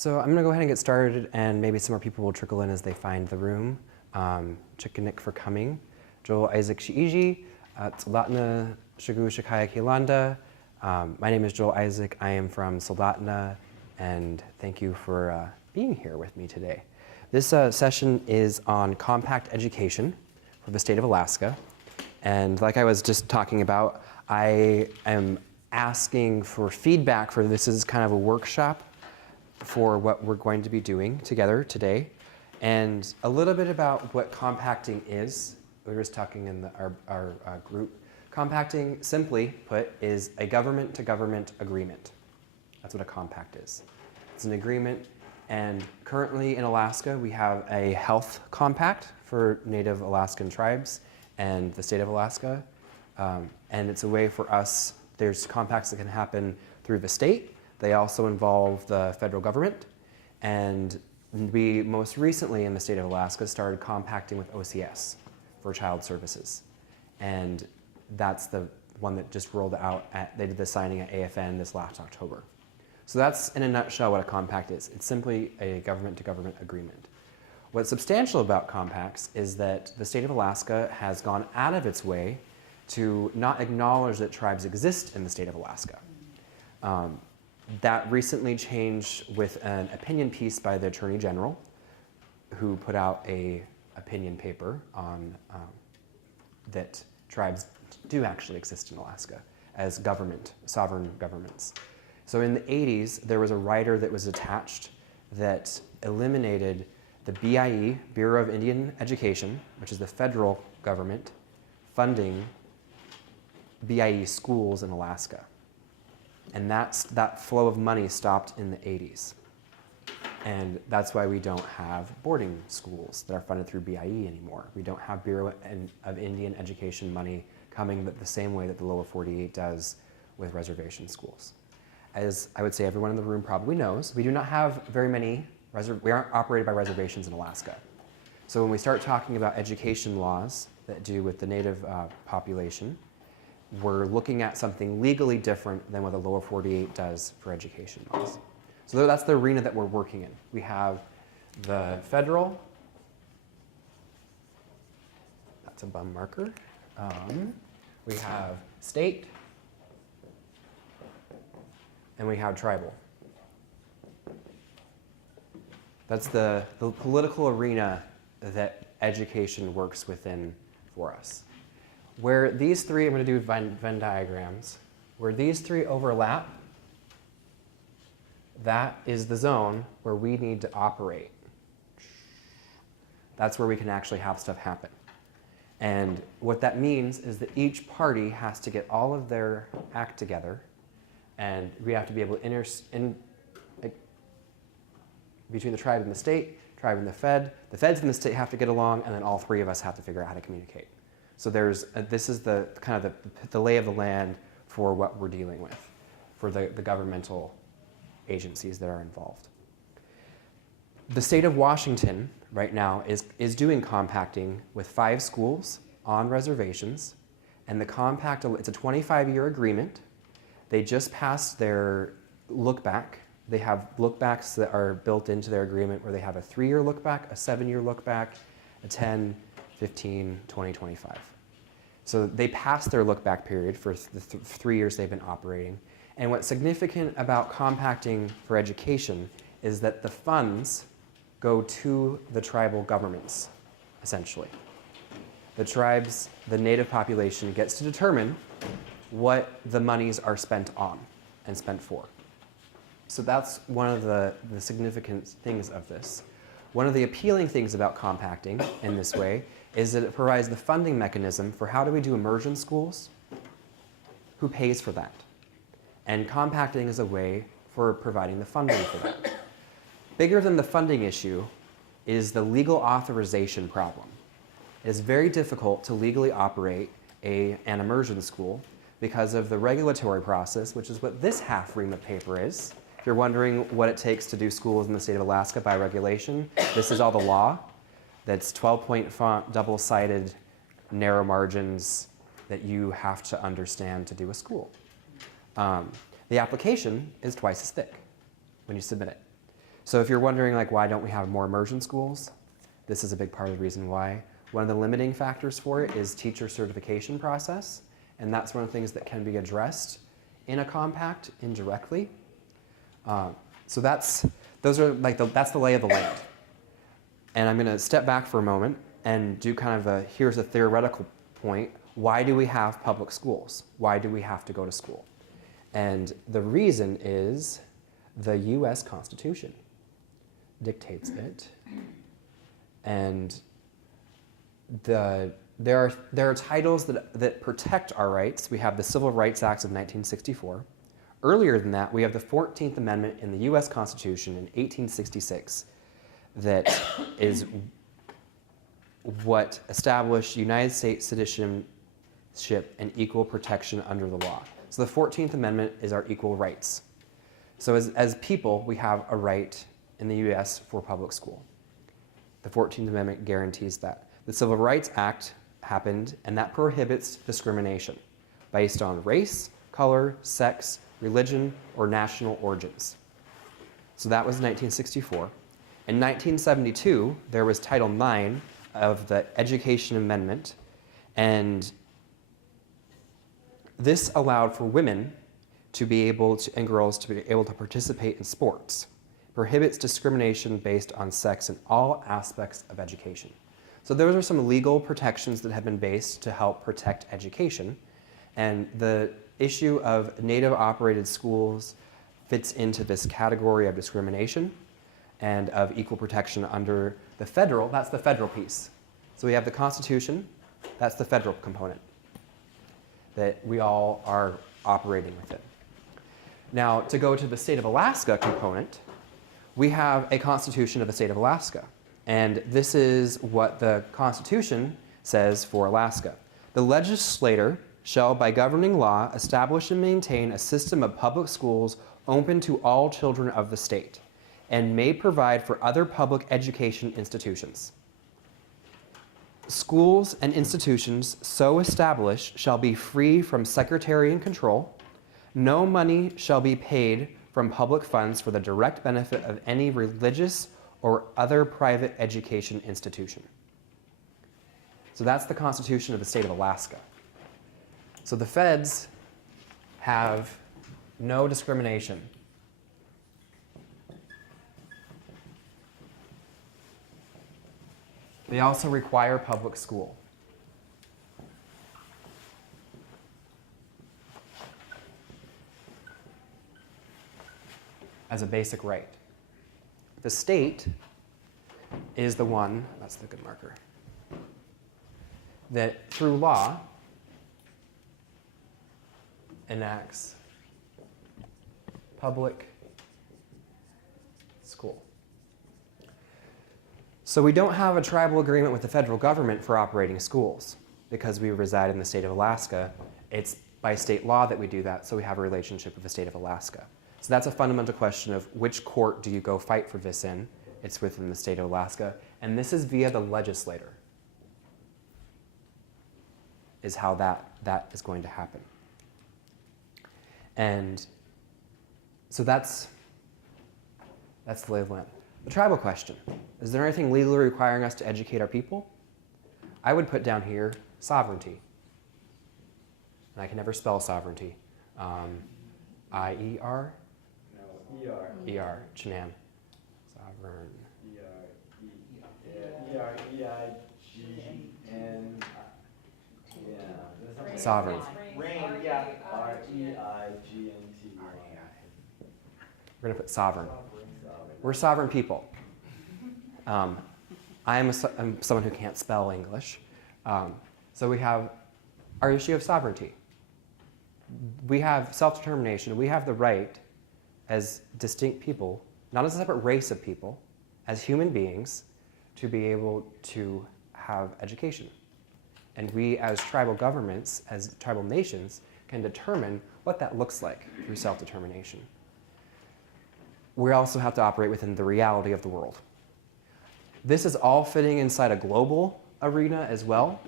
So I'm going to go ahead and get started, and maybe some more people will trickle in as they find the room. Chikanik for coming. Joel Isaac Shiiji, Soldatna Shagu Shakaya Kilanda. My name is Joel Isaac. I am from Soldatna, and thank you for being here with me today. This session is on compact education for the state of Alaska. And like I was just talking about, I am asking for feedback for this is kind of a workshop for what we're going to be doing together today, and a little bit about what compacting is. We were just talking in our group. Compacting, simply put, is a government-to-government agreement. That's what a compact is. It's an agreement, and currently in Alaska we have a health compact for Native Alaskan tribes and the state of Alaska, and it's a way for us. There's compacts that can happen through the state. They also involve the federal government, and we most recently in the state of Alaska started compacting with OCS for child services, and that's the one that just rolled out. They did the signing at AFN this last October. So that's in a nutshell what a compact is. It's simply a government-to-government agreement. What's substantial about compacts is that the state of Alaska has gone out of its way to not acknowledge that tribes exist in the state of Alaska. That recently changed with an opinion piece by the Attorney General, who put out an opinion paper on that tribes do actually exist in Alaska as sovereign governments. So in the 80s, there was a rider that was attached that eliminated the BIE, Bureau of Indian Education, which is the federal government, funding BIE schools in Alaska. And that flow of money stopped in the 80s. And that's why we don't have boarding schools that are funded through BIE anymore. We don't have Bureau of Indian Education money coming the same way that the lower 48 does with reservation schools. As I would say everyone in the room probably knows, we do not have very many, we aren't operated by reservations in Alaska. So when we start talking about education laws that do with the Native population, we're looking at something legally different than what the lower 48 does for education laws. So that's the arena that we're working in. We have the federal, that's a bum marker. We have state, and we have tribal. That's the political arena that education works within for us. Where these three, I'm going to do Venn diagrams, where these three overlap, that is the zone where we need to operate. That's where we can actually have stuff happen. And what that means is that each party has to get all of their act together, and we have to be able to between the tribe and the state, tribe and the feds and the state have to get along, and then all three of us have to figure out how to communicate. So this is the kind of the lay of the land for what we're dealing with, for the governmental agencies that are involved. The state of Washington right now is doing compacting with 5 schools on reservations, and the compact, it's a 25-year agreement. They just passed their look back. They have look backs that are built into their agreement where they have a 3-year look back, a 7-year look back, a 10, 15, 20, 25. So they passed their look back period for the 3 years they've been operating. And what's significant about compacting for education is that the funds go to the tribal governments, essentially. The tribes, the native population gets to determine what the monies are spent on and spent for. So that's one of the significant things of this. One of the appealing things about compacting in this way is that it provides the funding mechanism for how do we do immersion schools, who pays for that. And compacting is a way for providing the funding for that. Bigger than the funding issue is the legal authorization problem. It is very difficult to legally operate an immersion school because of the regulatory process, which is what this half ream of paper is. If you're wondering what it takes to do schools in the state of Alaska by regulation, this is all the law. That's 12-point font, double-sided, narrow margins that you have to understand to do a school. The application is twice as thick when you submit it. So if you're wondering like why don't we have more immersion schools, this is a big part of the reason why. One of the limiting factors for it is teacher certification process, and that's one of the things that can be addressed in a compact indirectly. So that's the lay of the land. And I'm going to step back for a moment and do kind of here's a theoretical point. Why do we have public schools? Why do we have to go to school? And the reason is the US Constitution dictates it. And there are titles that protect our rights. We have the Civil Rights Act of 1964. Earlier than that, we have the 14th Amendment in the US Constitution in 1866 that is what established United States citizenship and equal protection under the law. So the 14th Amendment is our equal rights. So as people, we have a right in the US for public school. The 14th Amendment guarantees that. The Civil Rights Act happened, and that prohibits discrimination based on race, color, sex, religion, or national origins. So that was 1964. In 1972, there was Title IX of the Education Amendment, and this allowed for women to be able to, and girls to be able to participate in sports. Prohibits discrimination based on sex in all aspects of education. So those are some legal protections that have been based to help protect education. And the issue of Native-operated schools fits into this category of discrimination and of equal protection under the federal, that's the federal piece. So we have the Constitution, that's the federal component that we all are operating within. Now, to go to the state of Alaska component, we have a Constitution of the state of Alaska. And this is what the Constitution says for Alaska. The legislator shall, by governing law, establish and maintain a system of public schools open to all children of the state, and may provide for other public education institutions. Schools and institutions so established shall be free from sectarian control. No money shall be paid from public funds for the direct benefit of any religious or other private education institution. So that's the Constitution of the state of Alaska. So the feds have no discrimination. They also require public school. As a basic right. The state is the one, that's the good marker, that through law enacts public school. So we don't have a tribal agreement with the federal government for operating schools because we reside in the state of Alaska. It's by state law that we do that, so we have a relationship with the state of Alaska. So that's a fundamental question of which court do you go fight for this in? It's within the state of Alaska. And this is via the legislator, is how that is going to happen. And so that's the lay of the land. The tribal question. Is there anything legally requiring us to educate our people? I would put down here sovereignty. And I can never spell sovereignty. I-E-R? No, E-R. E-R, Chinam. Sovereign. E-R-E-I-G-N. Yeah. Sovereign. Rain, yeah. R-E-I-G-N-T. We're going to put sovereign. We're sovereign people. I'm someone who can't spell English. So we have our issue of sovereignty. We have self-determination. We have the right as distinct people, not as a separate race of people, as human beings, to be able to have education. And we as tribal governments, as tribal nations, can determine what that looks like through self-determination. We also have to operate within the reality of the world. This is all fitting inside a global arena as well.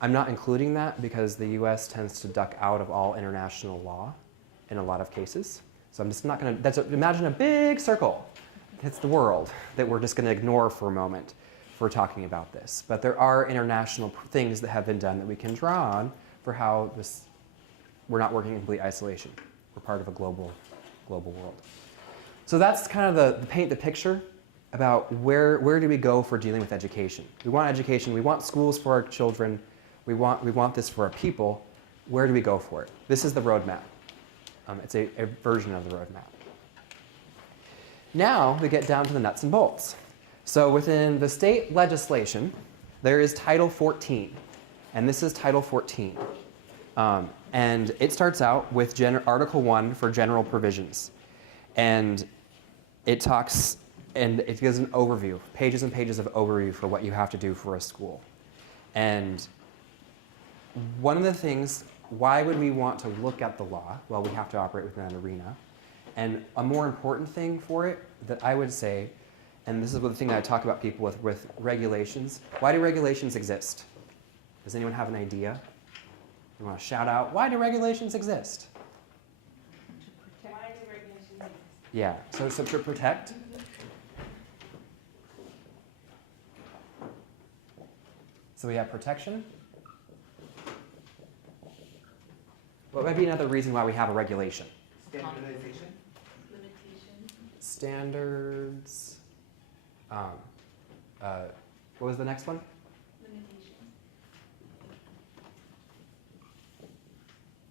I'm not including that because the US tends to duck out of all international law in a lot of cases. So I'm just not going to, imagine a big circle it's the world that we're just going to ignore for a moment if we're talking about this. But there are international things that have been done that we can draw on for how we're not working in complete isolation. We're part of a global world. So that's kind of the paint the picture about where do we go for dealing with education. We want education. We want schools for our children. We want this for our people. Where do we go for it? This is the roadmap. It's a version of the roadmap. Now we get down to the nuts and bolts. So within the state legislation, there is Title 14, and this is Title 14. And it starts out with Article 1 for general provisions. And it talks, and it gives an overview, pages and pages of overview for what you have to do for a school. And one of the things, why would we want to look at the law? Well, we have to operate within an arena. And a more important thing for it that I would say, and this is the thing that I talk about people with regulations. Why do regulations exist? Does anyone have an idea? You want to shout out, why do regulations exist? Why do regulations exist? Yeah, so to protect. So we have protection. What might be another reason why we have a regulation? Standardization. Limitation. Standards. What was the next one? Limitation.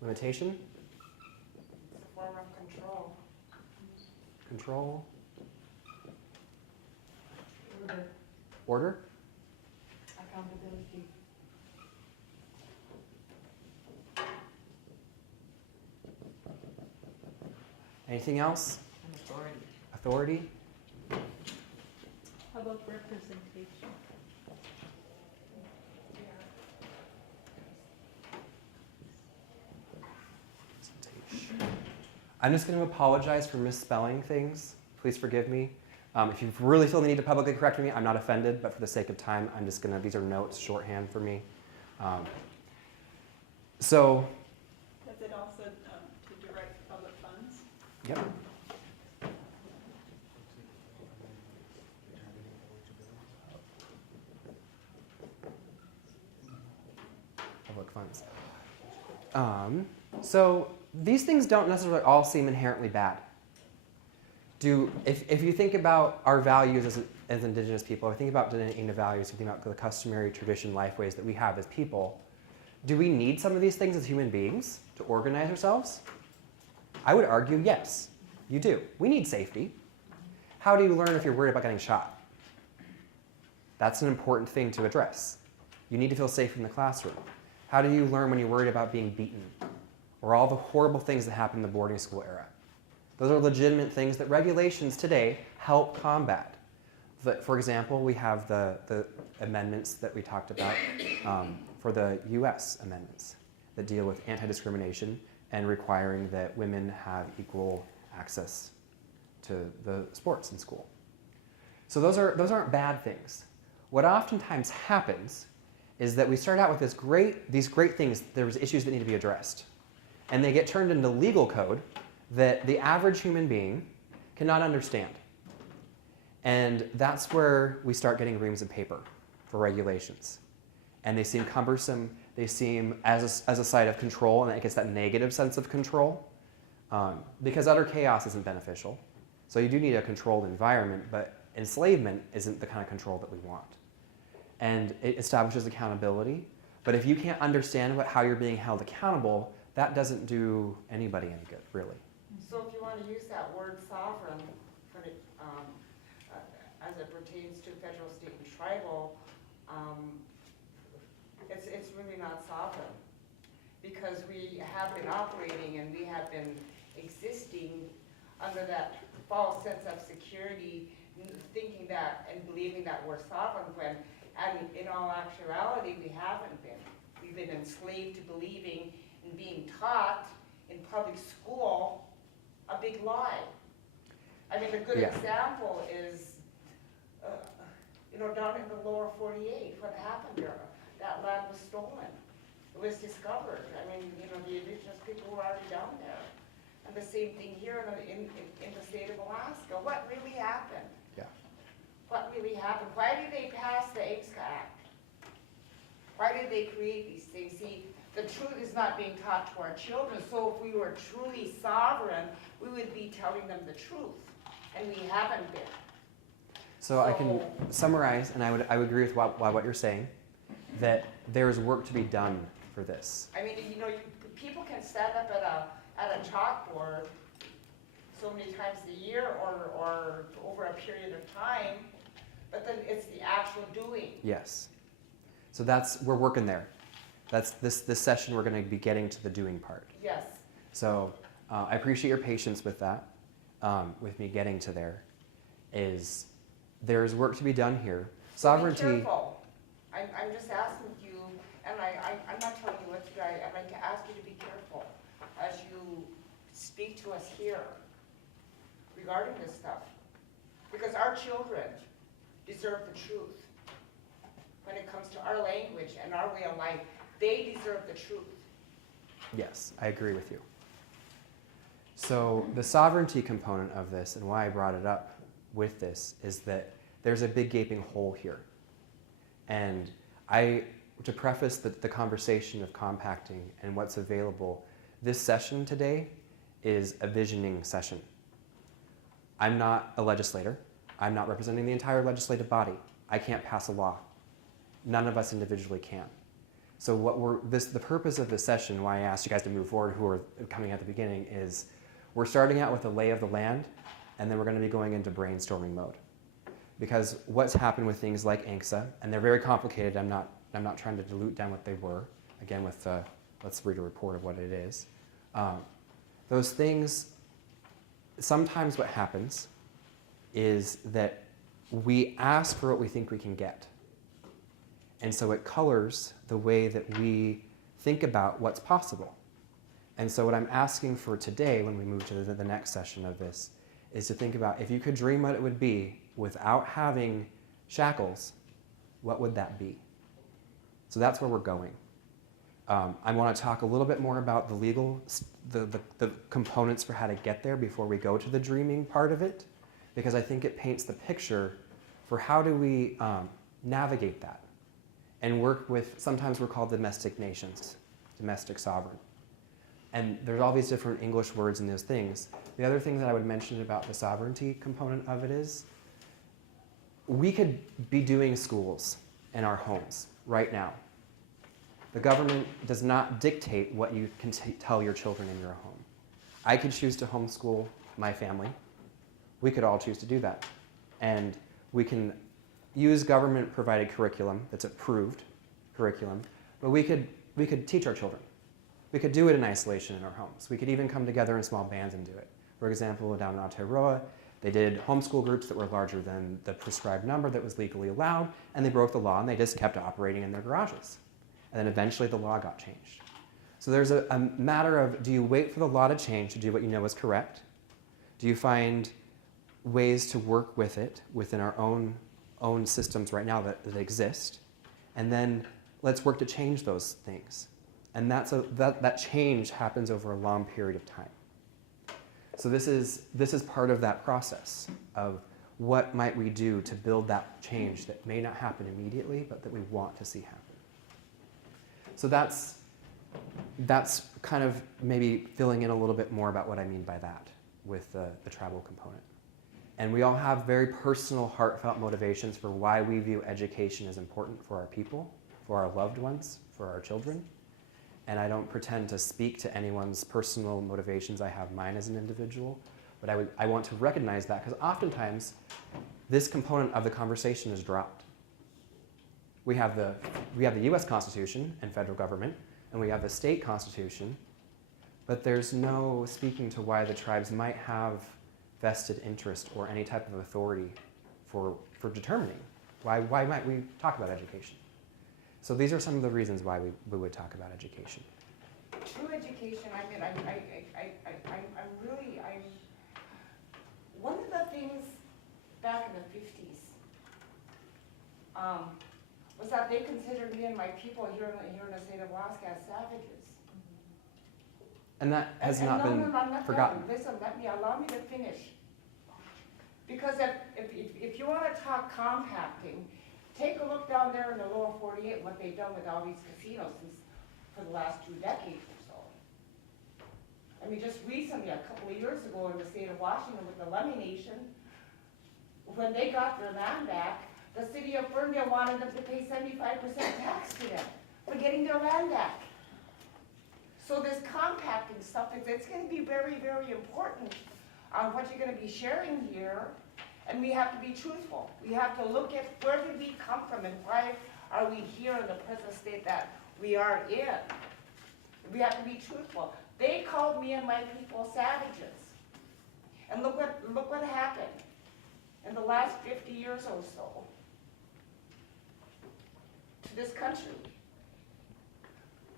Limitation. It's a form of control. Control. Order. Order. Accountability. Anything else? Authority. Authority. How about representation? I'm just going to apologize for misspelling things. Please forgive me. If you really feel the need to publicly correct me, I'm not offended, but for the sake of time, I'm just going to, these are notes, shorthand for me. So, Does it also to direct public funds? yep. Public funds. So these things don't necessarily all seem inherently bad. If you think about our values as Indigenous people, or think about the values, you think about the customary tradition, life ways that we have as people, do we need some of these things as human beings to organize ourselves? I would argue yes, you do. We need safety. How do you learn if you're worried about getting shot? That's an important thing to address. You need to feel safe in the classroom. How do you learn when you're worried about being beaten? Or all the horrible things that happened in the boarding school era? Those are legitimate things that regulations today help combat. For example, we have the amendments that we talked about for the US amendments that deal with anti-discrimination and requiring that women have equal access to the sports in school. So those aren't bad things. What oftentimes happens is that we start out with these great things, there's issues that need to be addressed. And they get turned into legal code that the average human being cannot understand. And that's where we start getting reams of paper for regulations. And they seem cumbersome, they seem as a site of control, and it gets that negative sense of control. Because utter chaos isn't beneficial. So you do need a controlled environment, but enslavement isn't the kind of control that we want. And it establishes accountability. But if you can't understand how you're being held accountable, that doesn't do anybody any good, really. So if you want to use that word sovereign for the, as it pertains to federal, state, and tribal, it's really not sovereign. Because we have been operating and we have been existing under that false sense of security, thinking that and believing that we're sovereign when, and in all actuality, we haven't been. We've been enslaved to believing and being taught in public school a big lie. I mean, a good example is, down in the lower 48, what happened there? That land was stolen. It was discovered. I mean, the Indigenous people were already down there. And the same thing here in the state of Alaska. What really happened? what really happened. Why did they pass the ANLRI Act? Why did they create these things? See, the truth is not being taught to our children, so if we were truly sovereign, we would be telling them the truth, and we haven't been. So I can summarize, and I would agree with what you're saying, that there is work to be done for this. I mean, you know, people can stand up at a chalkboard so many times a year or over a period of time, but then it's the actual doing. Yes. So we're working there. That's this session, we're going to be getting to the doing part. Yes. So I appreciate your patience with that, with me getting to there. There's work to be done here. Sovereignty. Be careful. I'm just asking you, and I'm not telling you what to do. I'd like to ask you to be careful as you speak to us here regarding this stuff. Because our children deserve the truth. When it comes to our language and our way of life, they deserve the truth. Yes, I agree with you. So the sovereignty component of this, and why I brought it up with this, is that there's a big gaping hole here. And to preface the conversation of compacting and what's available, this session today is a visioning session. I'm not a legislator. I'm not representing the entire legislative body. I can't pass a law. None of us individually can. So the purpose of this session, why I asked you guys to move forward, who are coming at the beginning, is we're starting out with a lay of the land, and then we're going to be going into brainstorming mode. Because what's happened with things like ANLRI, and they're very complicated, I'm not trying to dilute down what they were, again with let's read a report of what it is. Those things, sometimes what happens is that we ask for what we think we can get. And so it colors the way that we think about what's possible. And so what I'm asking for today, when we move to the next session of this, is to think about, if you could dream what it would be without having shackles, what would that be? So that's where we're going. I want to talk a little bit more about the legal, the components for how to get there before we go to the dreaming part of it, because I think it paints the picture for how do we navigate that and work with, sometimes we're called domestic nations, domestic sovereign. And there's all these different English words in those things. The other thing that I would mention about the sovereignty component of it is, we could be doing schools in our homes right now. The government does not dictate what you can tell your children in your home. I could choose to homeschool my family. We could all choose to do that. And we can use government-provided curriculum that's approved curriculum, but we could teach our children. We could do it in isolation in our homes. We could even come together in small bands and do it. For example, down in Aotearoa, they did homeschool groups that were larger than the prescribed number that was legally allowed, and they broke the law, and they just kept operating in their garages. And then eventually the law got changed. So there's a matter of, do you wait for the law to change to do what you know is correct? Do you find ways to work with it within our own systems right now that exist? And then let's work to change those things. And that change happens over a long period of time. So this is part of that process of what might we do to build that change that may not happen immediately, but that we want to see happen. So that's kind of maybe filling in a little bit more about what I mean by that with the tribal component. And we all have very personal, heartfelt motivations for why we view education as important for our people, for our loved ones, for our children. And I don't pretend to speak to anyone's personal motivations. I have mine as an individual. But I want to recognize that, because oftentimes this component of the conversation is dropped. We have the US Constitution and federal government, and we have the state constitution, but there's no speaking to why the tribes might have vested interest or any type of authority for determining. Why might we talk about education? So these are some of the reasons why we would talk about education. True education, I mean, one of the things back in the 50s was that they considered me and my people here in the state of Alaska as savages. And that has not been forgotten. Listen, allow me to finish. Because if you want to talk compacting, take a look down there in the lower 48 and what they've done with all these casinos for the last 2 decades or so. I mean, just recently, a couple of years ago in the state of Washington with the Lummi Nation, when they got their land back, the city of Ferndale wanted them to pay 75% tax to them for getting their land back. So this compacting stuff, it's going to be very, very important on what you're going to be sharing here, and we have to be truthful. We have to look at where did we come from and why are we here in the present state that we are in. We have to be truthful. They called me and my people savages. And look what happened in the last 50 years or so to this country.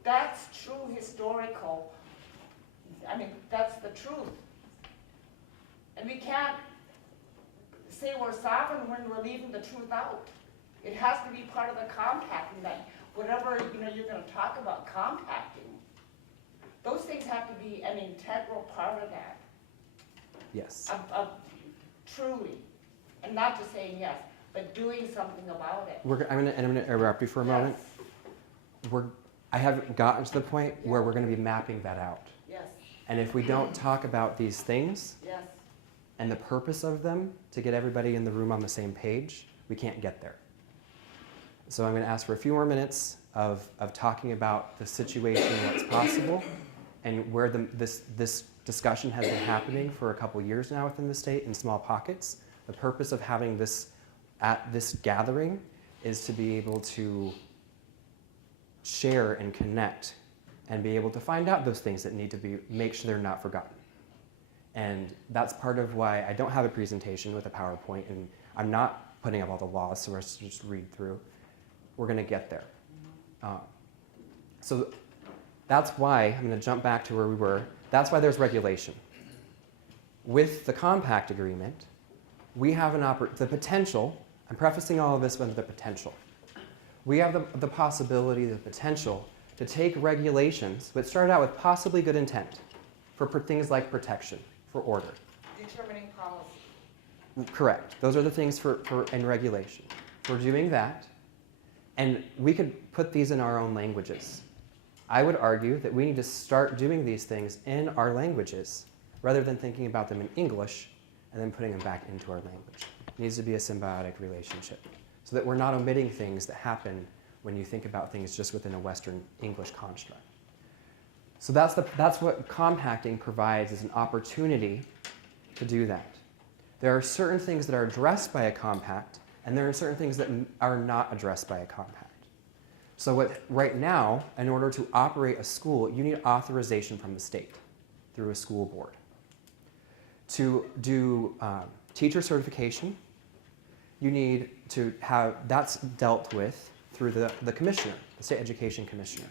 That's true historical. I mean, that's the truth. And we can't say we're sovereign when we're leaving the truth out. It has to be part of the compacting, that whatever you're going to talk about compacting, those things have to be an integral part of that. Yes. Of truly, and not just saying yes, but doing something about it. I'm going to interrupt you for a moment. Yes. I haven't gotten to the point where we're going to be mapping that out. Yes. And if we don't talk about these things Yes. and the purpose of them to get everybody in the room on the same page, we can't get there. So I'm going to ask for a few more minutes of talking about the situation, what's possible, and where this discussion has been happening for a couple years now within the state in small pockets. The purpose of having this at this gathering is to be able to share and connect and be able to find out those things that need to be, make sure they're not forgotten. And that's part of why I don't have a presentation with a PowerPoint, and I'm not putting up all the laws, so we're just read through. We're going to get there. So that's why, I'm going to jump back to where we were, that's why there's regulation. With the compact agreement, we have the potential, I'm prefacing all of this with the potential. We have the possibility, the potential, to take regulations that started out with possibly good intent for things like protection, for order. Determining policy. Correct. Those are the things in regulation. We're doing that, and we could put these in our own languages. I would argue that we need to start doing these things in our languages rather than thinking about them in English and then putting them back into our language. It needs to be a symbiotic relationship so that we're not omitting things that happen when you think about things just within a Western English construct. So that's what compacting provides, is an opportunity to do that. There are certain things that are addressed by a compact, and there are certain things that are not addressed by a compact. So right now, in order to operate a school, you need authorization from the state through a school board. To do teacher certification, you need to have, that's dealt with through the commissioner, the state education commissioner.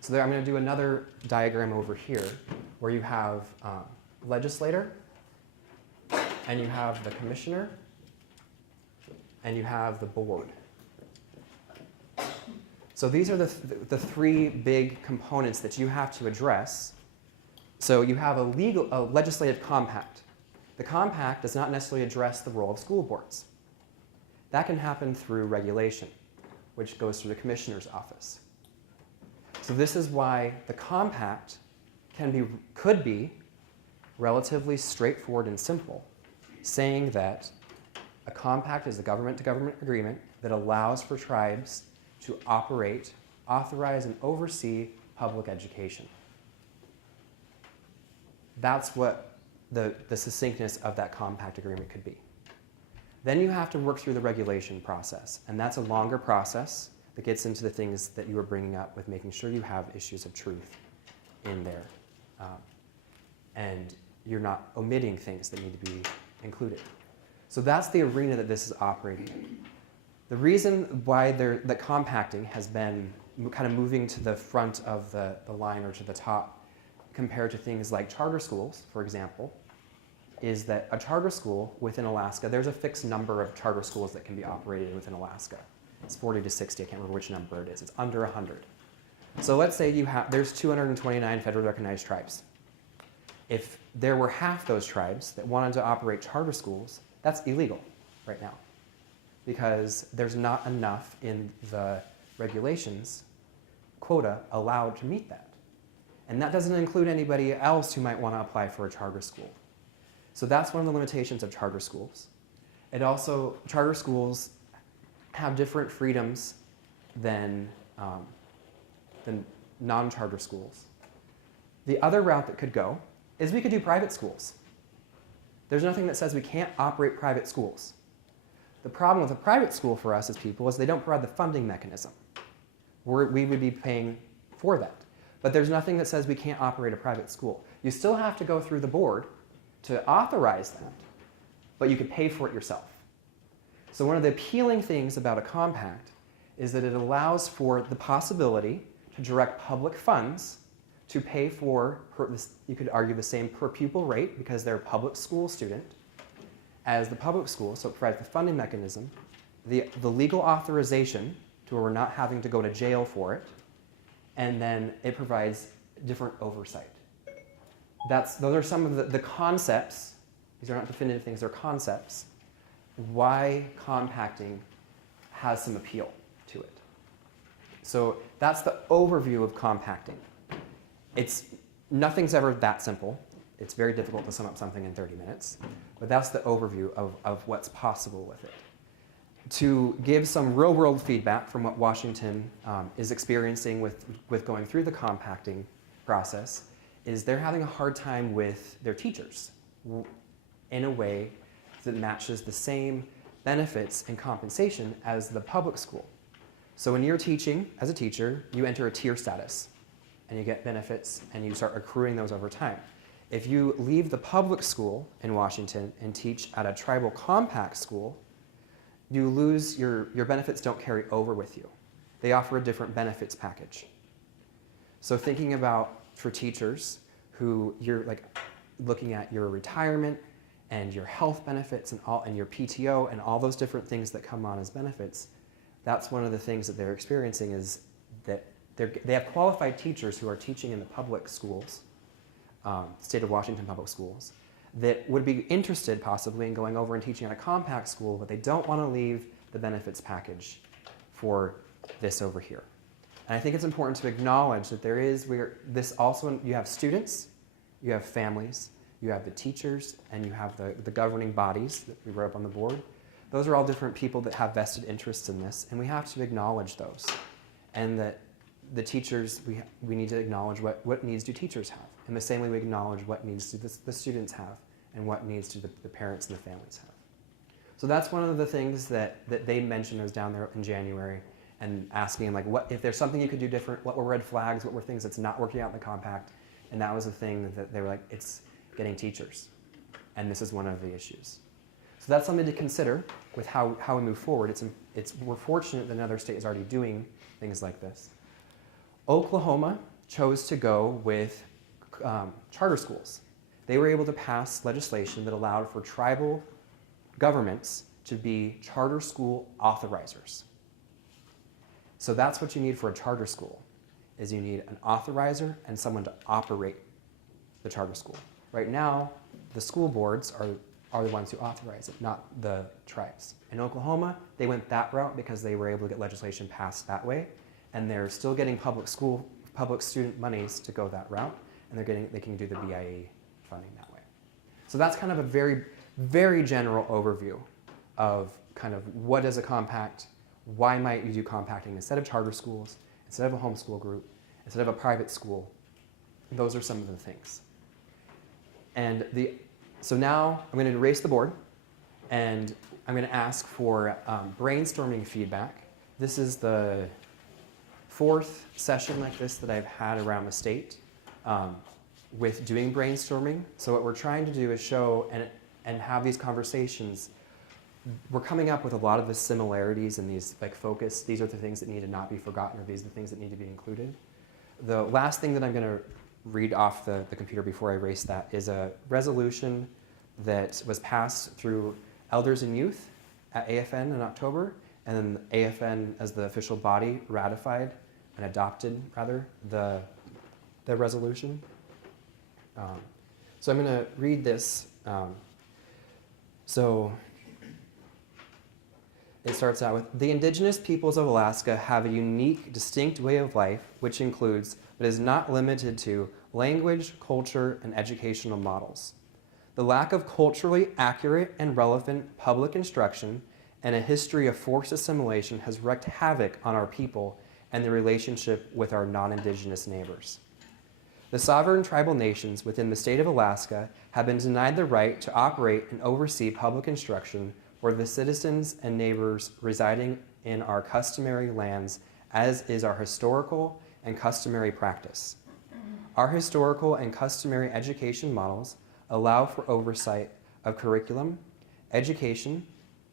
So there, I'm going to do another diagram over here where you have legislator, and you have the commissioner, and you have the board. So these are the three big components that you have to address. So you have a legislative compact. The compact does not necessarily address the role of school boards. That can happen through regulation, which goes through the commissioner's office. So this is why the compact could be relatively straightforward and simple, saying that a compact is a government-to-government agreement that allows for tribes to operate, authorize, and oversee public education. That's what the succinctness of that compact agreement could be. Then you have to work through the regulation process, and that's a longer process that gets into the things that you were bringing up with making sure you have issues of truth in there. And you're not omitting things that need to be included. So that's the arena that this is operating in. The reason why the compacting has been kind of moving to the front of the line or to the top compared to things like charter schools, for example, is that a charter school within Alaska, there's a fixed number of charter schools that can be operated within Alaska. It's 40 to 60, I can't remember which number it is. It's under 100. So let's say there's 229 federally recognized tribes. If there were half those tribes that wanted to operate charter schools, That's illegal right now because there's not enough in the regulations quota allowed to meet that. And that doesn't include anybody else who might want to apply for a charter school. So that's one of the limitations of charter schools. It also, charter schools have different freedoms than non-charter schools. The other route that could go is we could do private schools. There's nothing that says we can't operate private schools. The problem with a private school for us as people is they don't provide the funding mechanism. We would be paying for that. But there's nothing that says we can't operate a private school. You still have to go through the board to authorize that, but you could pay for it yourself. So one of the appealing things about a compact is that it allows for the possibility to direct public funds to pay for, you could argue, the same per pupil rate because they're a public school student as the public school, so it provides the funding mechanism, the legal authorization to where we're not having to go to jail for it, and then it provides different oversight. Those are some of the concepts. These are not definitive things, they're concepts. Why compacting has some appeal to it. So that's the overview of compacting. Nothing's ever that simple. It's very difficult to sum up something in 30 minutes, but that's the overview of what's possible with it. To give some real-world feedback from what Washington is experiencing with going through the compacting process is they're having a hard time with their teachers in a way that matches the same benefits and compensation as the public school. So when you're teaching as a teacher, you enter a tier status and you get benefits and you start accruing those over time. If you leave the public school in Washington and teach at a tribal compact school, you lose your benefits don't carry over with you. They offer a different benefits package. So thinking about for teachers who you're like looking at your retirement and your health benefits and your PTO and all those different things that come on as benefits, that's one of the things that they're experiencing is that they have qualified teachers who are teaching in the public schools, state of Washington public schools, that would be interested possibly in going over and teaching at a compact school, but they don't want to leave the benefits package for this over here. And I think it's important to acknowledge that you have students, you have families, you have the teachers, and you have the governing bodies that we wrote up on the board. Those are all different people that have vested interests in this, and we have to acknowledge those. And that the teachers, we need to acknowledge what needs do teachers have. In the same way we acknowledge what needs do the students have and what needs do the parents and the families have. So that's one of the things that they mentioned. I was down there in January and asking like, if there's something you could do different, what were red flags, what were things that's not working out in the compact, and that was the thing that they were like, it's getting teachers, and this is one of the issues. So that's something to consider with how we move forward. We're fortunate that another state is already doing things like this. Oklahoma chose to go with charter schools. They were able to pass legislation that allowed for tribal governments to be charter school authorizers. So that's what you need for a charter school, is you need an authorizer and someone to operate the charter school. Right now, the school boards are the ones who authorize it, not the tribes. In Oklahoma, they went that route because they were able to get legislation passed that way, and they're still getting public student monies to go that route, and they can do the BIA funding that way. So that's kind of a very, very general overview of kind of what is a compact, why might you do compacting instead of charter schools, instead of a homeschool group, instead of a private school. Those are some of the things. And so now I'm going to erase the board, and I'm going to ask for brainstorming feedback. This is the 4th session like this that I've had around the state with doing brainstorming. So what we're trying to do is show and have these conversations. We're coming up with a lot of the similarities and these like focus. These are the things that need to not be forgotten, or these are the things that need to be included. The last thing that I'm going to read off the computer before I erase that is a resolution that was passed through elders and youth at AFN in October, and then AFN as the official body ratified and adopted, rather, the resolution. So I'm going to read this. So it starts out with, the indigenous peoples of Alaska have a unique, distinct way of life, which includes, but is not limited to, language, culture, and educational models. The lack of culturally accurate and relevant public instruction and a history of forced assimilation has wreaked havoc on our people and the relationship with our non-indigenous neighbors. The sovereign tribal nations within the state of Alaska have been denied the right to operate and oversee public instruction for the citizens and neighbors residing in our customary lands, as is our historical and customary practice. Our historical and customary education models allow for oversight of curriculum, education,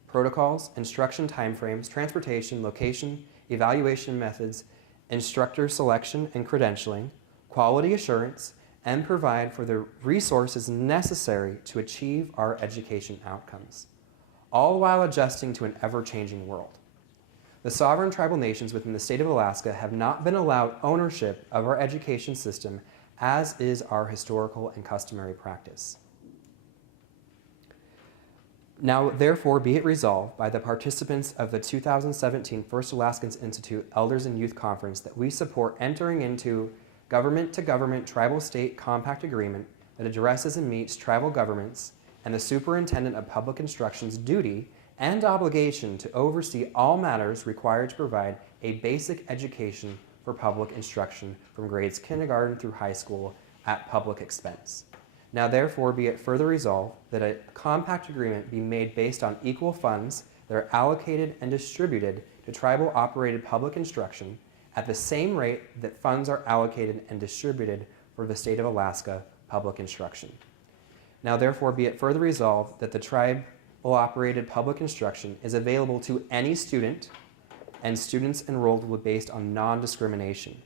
protocols, instruction timeframes, transportation, location, evaluation methods, instructor selection and credentialing, quality assurance, and provide for the resources necessary to achieve our education outcomes, all while adjusting to an ever-changing world. The sovereign tribal nations within the state of Alaska have not been allowed ownership of our education system, as is our historical and customary practice. Now, therefore, be it resolved by the participants of the 2017 First Alaskans Institute Elders and Youth Conference that we support entering into government-to-government tribal-state compact agreement that addresses and meets tribal governments and the superintendent of public instruction's duty and obligation to oversee all matters required to provide a basic education for public instruction from grades kindergarten through high school at public expense. Now therefore be it further resolved that a compact agreement be made based on equal funds that are allocated and distributed to tribal operated public instruction at the same rate that funds are allocated and distributed for the state of Alaska public instruction. Now therefore be it further resolved that the tribal operated public instruction is available to any student and students enrolled will be based on non-discrimination.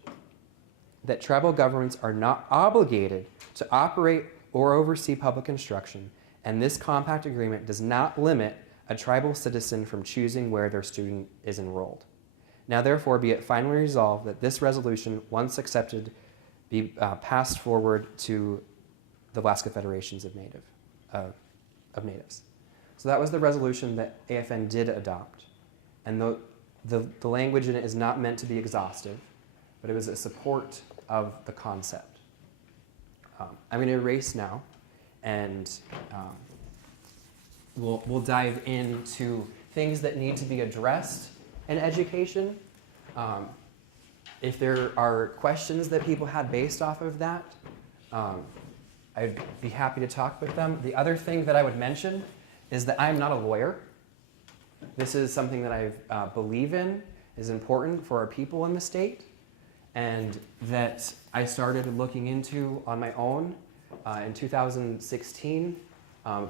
That tribal governments are not obligated to operate or oversee public instruction, and this compact agreement does not limit a tribal citizen from choosing where their student is enrolled. Now therefore be it finally resolved that this resolution, once accepted, be passed forward to the Alaska Federations of Natives. So that was the resolution that AFN did adopt. And the language in it is not meant to be exhaustive, but it was a support of the concept. I'm going to erase now, and we'll dive into things that need to be addressed in education. If there are questions that people had based off of that, I'd be happy to talk with them. The other thing that I would mention is that I'm not a lawyer. This is something that I believe in, is important for our people in the state, and that I started looking into on my own in 2016,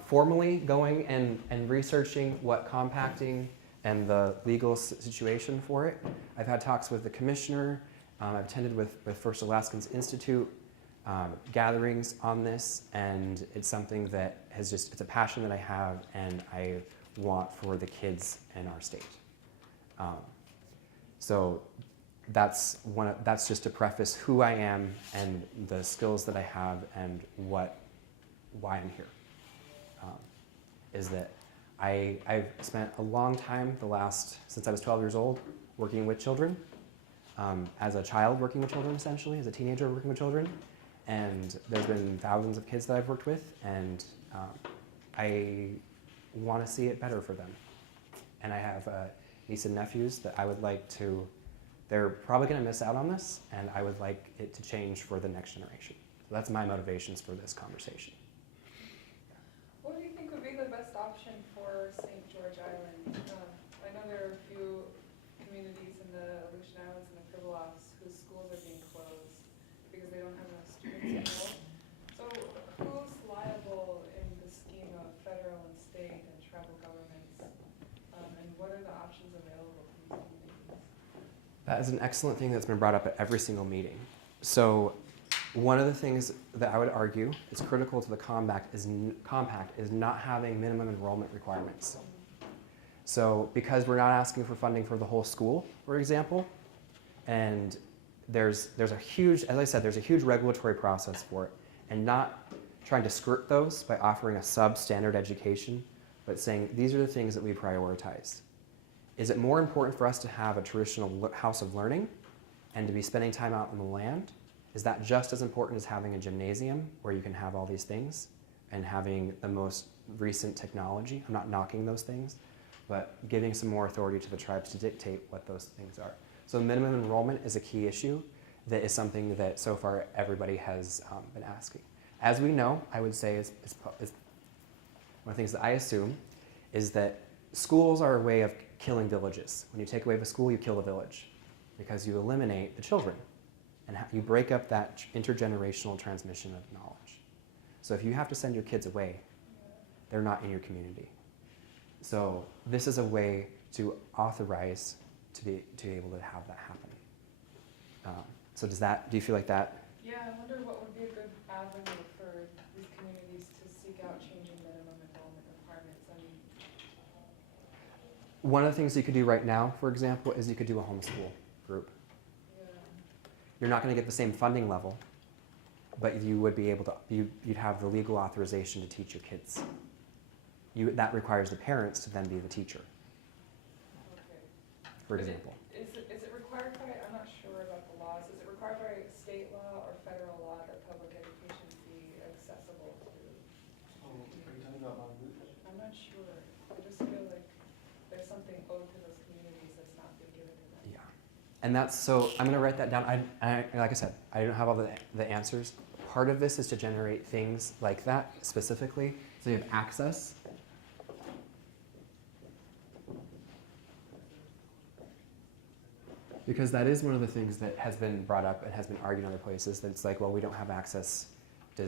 formally going and researching what compacting and the legal situation for it. I've had talks with the commissioner. I've attended with First Alaskans Institute gatherings on this, and it's something that it's a passion that I have and I want for the kids in our state. So that's just to preface who I am and the skills that I have and why I'm here. Is that I've spent a long time, since I was 12 years old, working with children. As a child working with children, essentially, as a teenager working with children. And there's been thousands of kids that I've worked with, and I want to see it better for them. And I have nieces and nephews that I would like to, they're probably going to miss out on this, and I would like it to change for the next generation. So that's my motivations for this conversation. What do you think would be the best option for St. George Island? I know there are a few communities in the Aleutian Islands and the Pribilofs whose schools are being closed because they don't have enough students enrolled. So who's liable in the scheme of federal and state and tribal governments? And what are the options available for these communities? That is an excellent thing that's been brought up at every single meeting. So one of the things that I would argue is critical to the compact is not having minimum enrollment requirements. So because we're not asking for funding for the whole school, for example, and there's a huge, as I said, there's a huge regulatory process for it, and not trying to skirt those by offering a substandard education, but saying these are the things that we prioritize. Is it more important for us to have a traditional house of learning and to be spending time out on the land? Is that just as important as having a gymnasium where you can have all these things and having the most recent technology? I'm not knocking those things, but giving some more authority to the tribes to dictate what those things are. So minimum enrollment is a key issue that is something that so far everybody has been asking. As we know, I would say is one of the things that I assume is that schools are a way of killing villages. When you take away the school, you kill a village because you eliminate the children and you break up that intergenerational transmission of knowledge. So if you have to send your kids away, they're not in your community. So this is a way to authorize to be able to have that happen. So do you feel like that? Yeah, I wonder what would be a good avenue for these communities to seek out changing minimum enrollment requirements. I mean, One of the things you could do right now, for example, is you could do a homeschool group. yeah. You're not going to get the same funding level, but you would be able to, you'd have the legal authorization to teach your kids. That requires the parents to then be the teacher, Okay. for example. Is it required by, I'm not sure about the laws, is it required by state law or federal law that public education be accessible to? Are you talking about Mongoose? I'm not sure. I just feel like there's something owed to those communities that's not being given to them. Yeah. And so I'm going to write that down. Like I said, I don't have all the answers. Part of this is to generate things like that specifically. So you have access. Because that is one of the things that has been brought up and has been argued in other places, that it's like, well, we don't have access to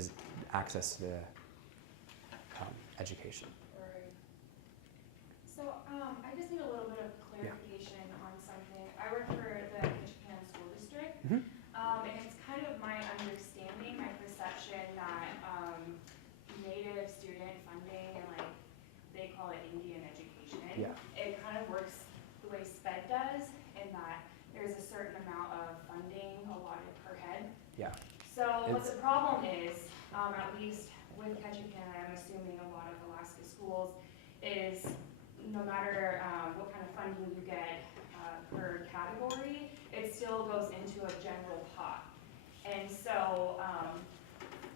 education. Right. So I just need a little bit of clarification on something. I work for the Michigan School District, Mhm. and it's kind of my understanding, my perception that Native student funding and like they call it Indian education, Yeah. it kind of works the way SPED does, in that there's a certain amount of funding allotted per head. Yeah. So what the problem is, at least with Ketchikan, I'm assuming a lot of Alaska schools, is no matter what kind of funding you get per category, it still goes into a general pot. And so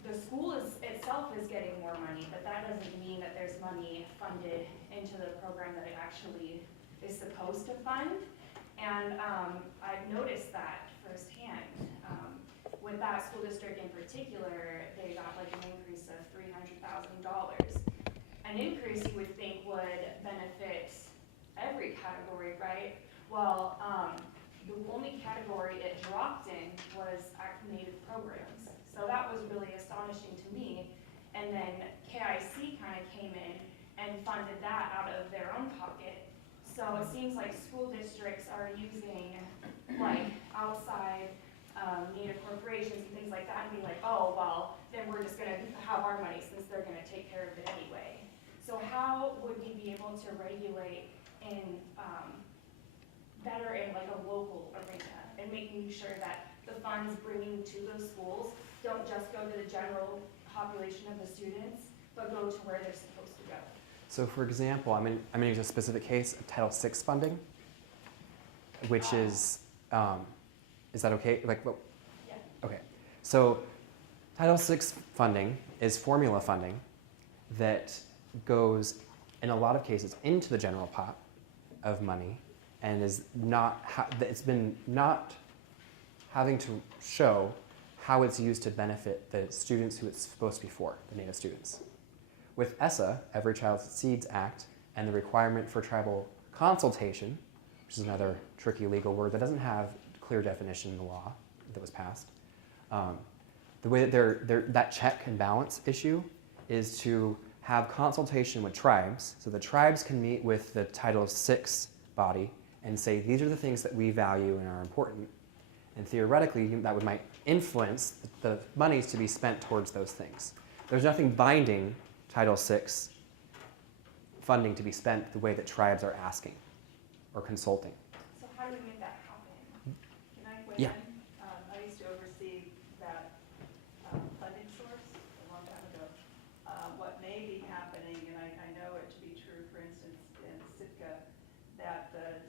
the school itself is getting more money, but that doesn't mean that there's money funded into the program that it actually is supposed to fund. And I've noticed that firsthand. With that school district in particular, they got like an increase of $300,000. An increase you would think would benefit every category, right? Well, the only category it dropped in was Native programs. So that was really astonishing to me. And then KIC kind of came in and funded that out of their own pocket. So it seems like school districts are using like outside Native corporations and things like that and be like, oh, well, then we're just gonna have our money since they're gonna take care of it anyway. So how would we be able to regulate in better in like a local arena and making sure that the funds bringing to those schools don't just go to the general population of the students, but go to where they're supposed to go? So for example, I'm going to use a specific case of Title VI funding, which is that okay? Like, what? Yeah. Okay. So Title VI funding is formula funding that goes, in a lot of cases, into the general pot of money and is not, it's been not having to show how it's used to benefit the students who it's supposed to be for, the Native students. With ESSA, Every Child Succeeds Act, and the requirement for tribal consultation, which is another tricky legal word that doesn't have clear definition in the law that was passed, the way that that check and balance issue is to have consultation with tribes, so the tribes can meet with the Title VI body and say, these are the things that we value and are important. And theoretically, that might influence the monies to be spent towards those things. There's nothing binding Title VI funding to be spent the way that tribes are asking or consulting. So how do we make that happen? Can I weigh Yeah. in? I used to oversee that funding source a long time ago. What may be happening, and I know it to be true, for instance, in Sitka, that the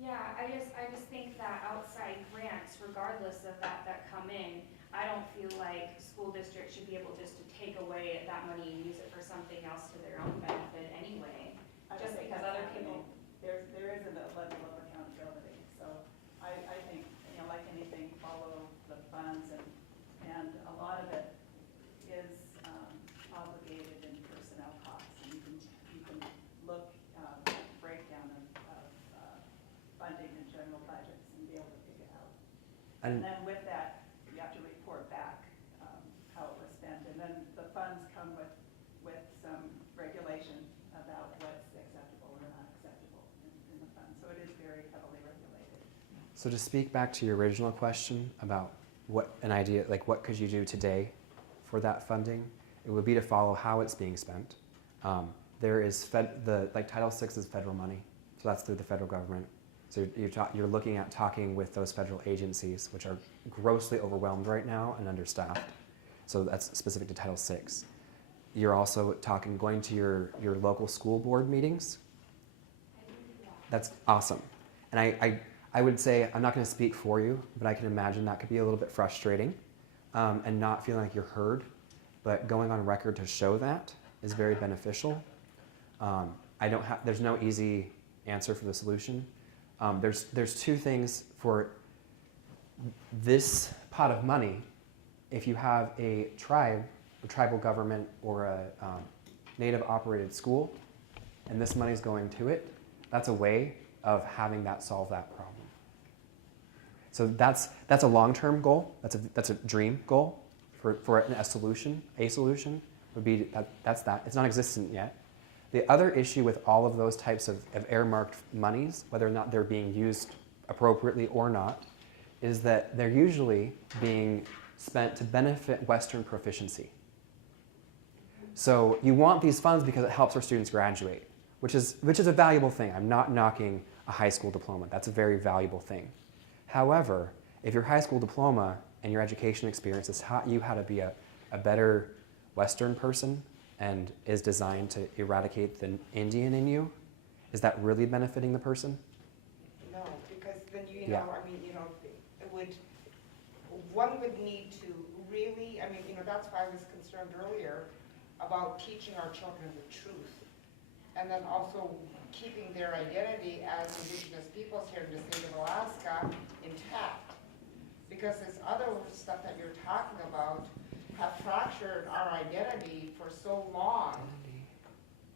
Yeah, I just think that outside grants, regardless of that come in, I don't feel like school districts should be able just to take away that money and use it for something else to their own benefit anyway. I don't Just think because that's other happening. people, There isn't a level of accountability, so I think, like anything, follow the funds, and a lot of it is obligated in personnel costs, and you can look at the breakdown of funding and general budgets and be able to figure it out. And then with that, you have to report back how it was spent, and then the funds come with some regulation about what's acceptable or not acceptable in the fund. So it is very heavily regulated. So to speak back to your original question about what an idea, like what could you do today for that funding, it would be to follow how it's being spent. There is Title VI is federal money, so that's through the federal government. So you're looking at talking with those federal agencies, which are grossly overwhelmed right now and understaffed. So that's specific to Title VI. You're also going to your local school board meetings. That's awesome. And I would say, I'm not going to speak for you, but I can imagine that could be a little bit frustrating and not feeling like you're heard. But going on record to show that is very beneficial. There's no easy answer for the solution. There's two things for this pot of money. If you have a tribal government or a native operated school, and this money is going to it, that's a way of having that solve that problem. So that's a long-term goal. That's a dream goal for a solution. A solution would be that's that. It's non-existent yet. The other issue with all of those types of earmarked monies, whether or not they're being used appropriately or not, is that they're usually being spent to benefit Western proficiency. So you want these funds because it helps our students graduate, which is a valuable thing. I'm not knocking a high school diploma. That's a very valuable thing. However, if your high school diploma and your education experience has taught you how to be a better Western person and is designed to eradicate the Indian in you, is that really benefiting the person? No, because then Yeah. One would need to really, that's why I was concerned earlier about teaching our children the truth. And then also keeping their identity as Indigenous peoples here in the state of Alaska intact. Because this other stuff that you're talking about have fractured our identity for so long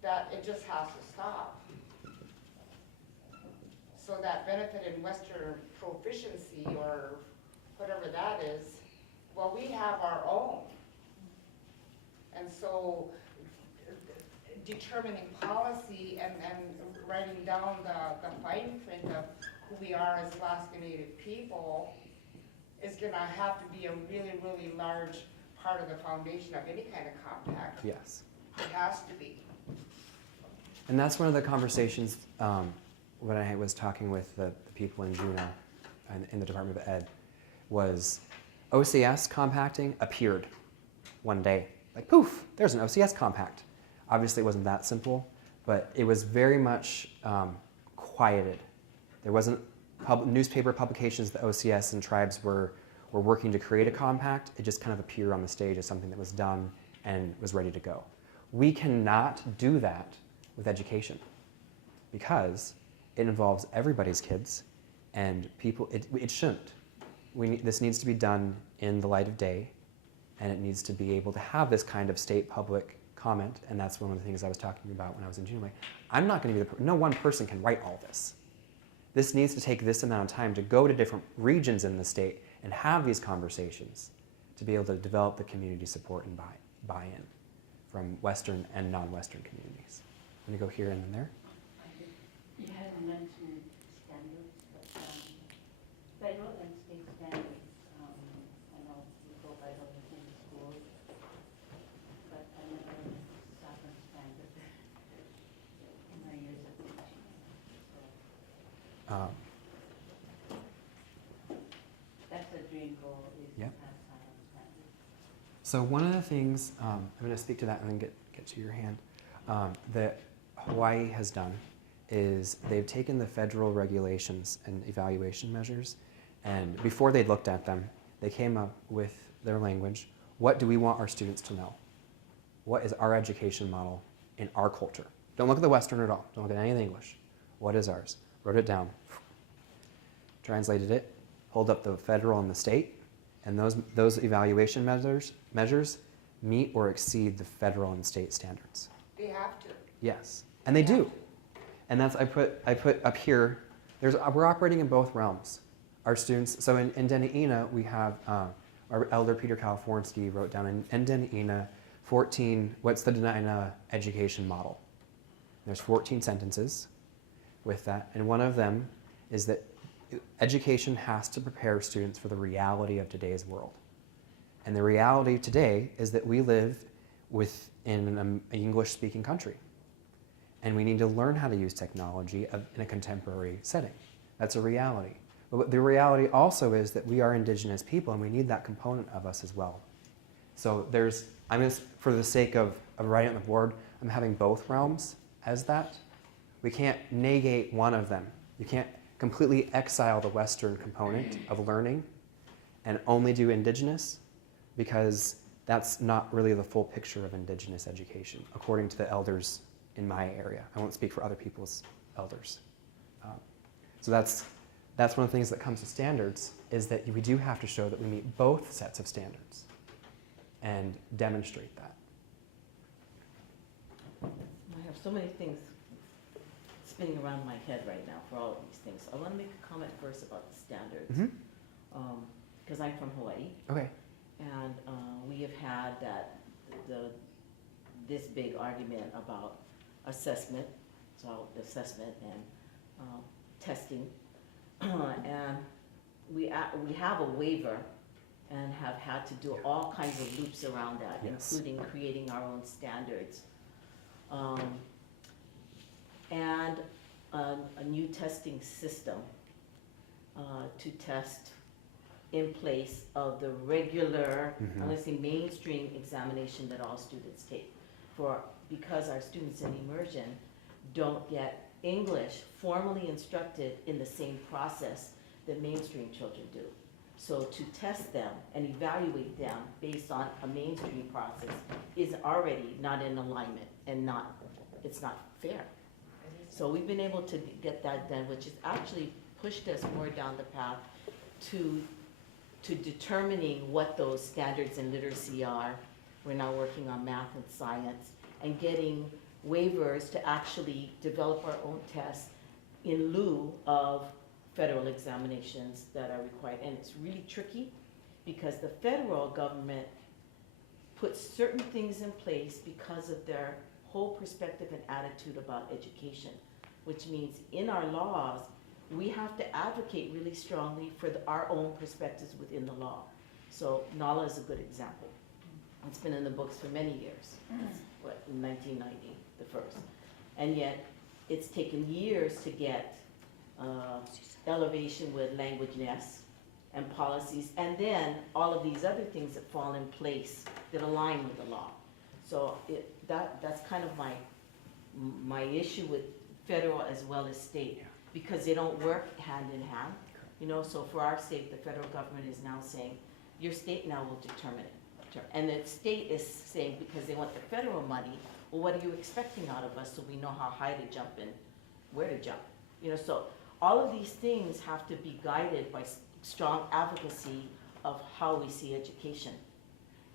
that it just has to stop. So that benefit in Western proficiency or whatever that is, well, we have our own. And so determining policy and writing down the fine print of who we are as Alaska Native people is gonna have to be a really, really large part of the foundation of any kind of compact. Yes. It has to be. And that's one of the conversations when I was talking with the people in Juneau and in the Department of Ed was OCS compacting appeared one day. Like poof, there's an OCS compact. Obviously it wasn't that simple, but it was very much quieted. There wasn't newspaper publications that OCS and tribes were working to create a compact. It just kind of appeared on the stage as something that was done and was ready to go. We cannot do that with education because it involves everybody's kids and people, it shouldn't. This needs to be done in the light of day, and it needs to be able to have this kind of state public comment, and that's one of the things I was talking about when I was in Juneau. I'm not going to be no one person can write all this. This needs to take this amount of time to go to different regions in the state and have these conversations to be able to develop the community support and buy-in from Western and non-Western communities. I'm going to go here and then there. You hadn't mentioned standards, but federal and state standards, I know we go by those in the schools, but I never saw them standards in my years of teaching. That's a dream goal, is to Yep. pass on standards. So one of the things, I'm going to speak to that and then get to your hand, that Hawaii has done is they've taken the federal regulations and evaluation measures, and before they looked at them, they came up with their language. What do we want our students to know? What is our education model in our culture? Don't look at the Western at all. Don't look at any of the English. What is ours? Wrote it down, translated it, hold up the federal and the state, and those evaluation measures meet or exceed the federal and state standards. They have to. Yes, and they do. And that's I put up here. We're operating in both realms. Our students. So in Dena'ina, we have our elder Peter Kalifornsky wrote down in Dena'ina 14. What's the Dena'ina education model? There's 14 sentences with that, and one of them is that education has to prepare students for the reality of today's world. And the reality today is that we live within an English-speaking country. And we need to learn how to use technology in a contemporary setting. That's a reality. But the reality also is that we are Indigenous people, and we need that component of us as well. So for the sake of writing on the board, I'm having both realms as that. We can't negate one of them. You can't completely exile the Western component of learning and only do Indigenous, because that's not really the full picture of Indigenous education, according to the elders in my area. I won't speak for other people's elders. So that's one of the things that comes to standards, is that we do have to show that we meet both sets of standards and demonstrate that. I have so many things spinning around my head right now for all of these things. I want to make a comment first about the standards, because I'm from Hawaii. Okay. And we have had this big argument about assessment, and testing, and we have a waiver and have had to do all kinds of loops around that, Yes. including creating our own standards, and a new testing system to test in place of the regular, I'm going to say mainstream examination that all students take. Because our students in immersion don't get English formally instructed in the same process that mainstream children do. So to test them and evaluate them based on a mainstream process is already not in alignment and it's not fair. So we've been able to get that done, which has actually pushed us more down the path to determining what those standards in literacy are. We're now working on math and science and getting waivers to actually develop our own tests in lieu of federal examinations that are required. And it's really tricky because the federal government puts certain things in place because of their whole perspective and attitude about education, which means in our laws, we have to advocate really strongly for our own perspectives within the law. So NALA is a good example. It's been in the books for many years. In 1990, the first. And yet, it's taken years to get elevation with languageness and policies, and then all of these other things that fall in place that align with the law. So that's kind of my issue with federal as well as state, because they don't work hand in hand. So for our state, the federal government is now saying, your state now will determine it. And the state is saying, because they want the federal money, well, what are you expecting out of us so we know how high to jump and where to jump? So all of these things have to be guided by strong advocacy of how we see education.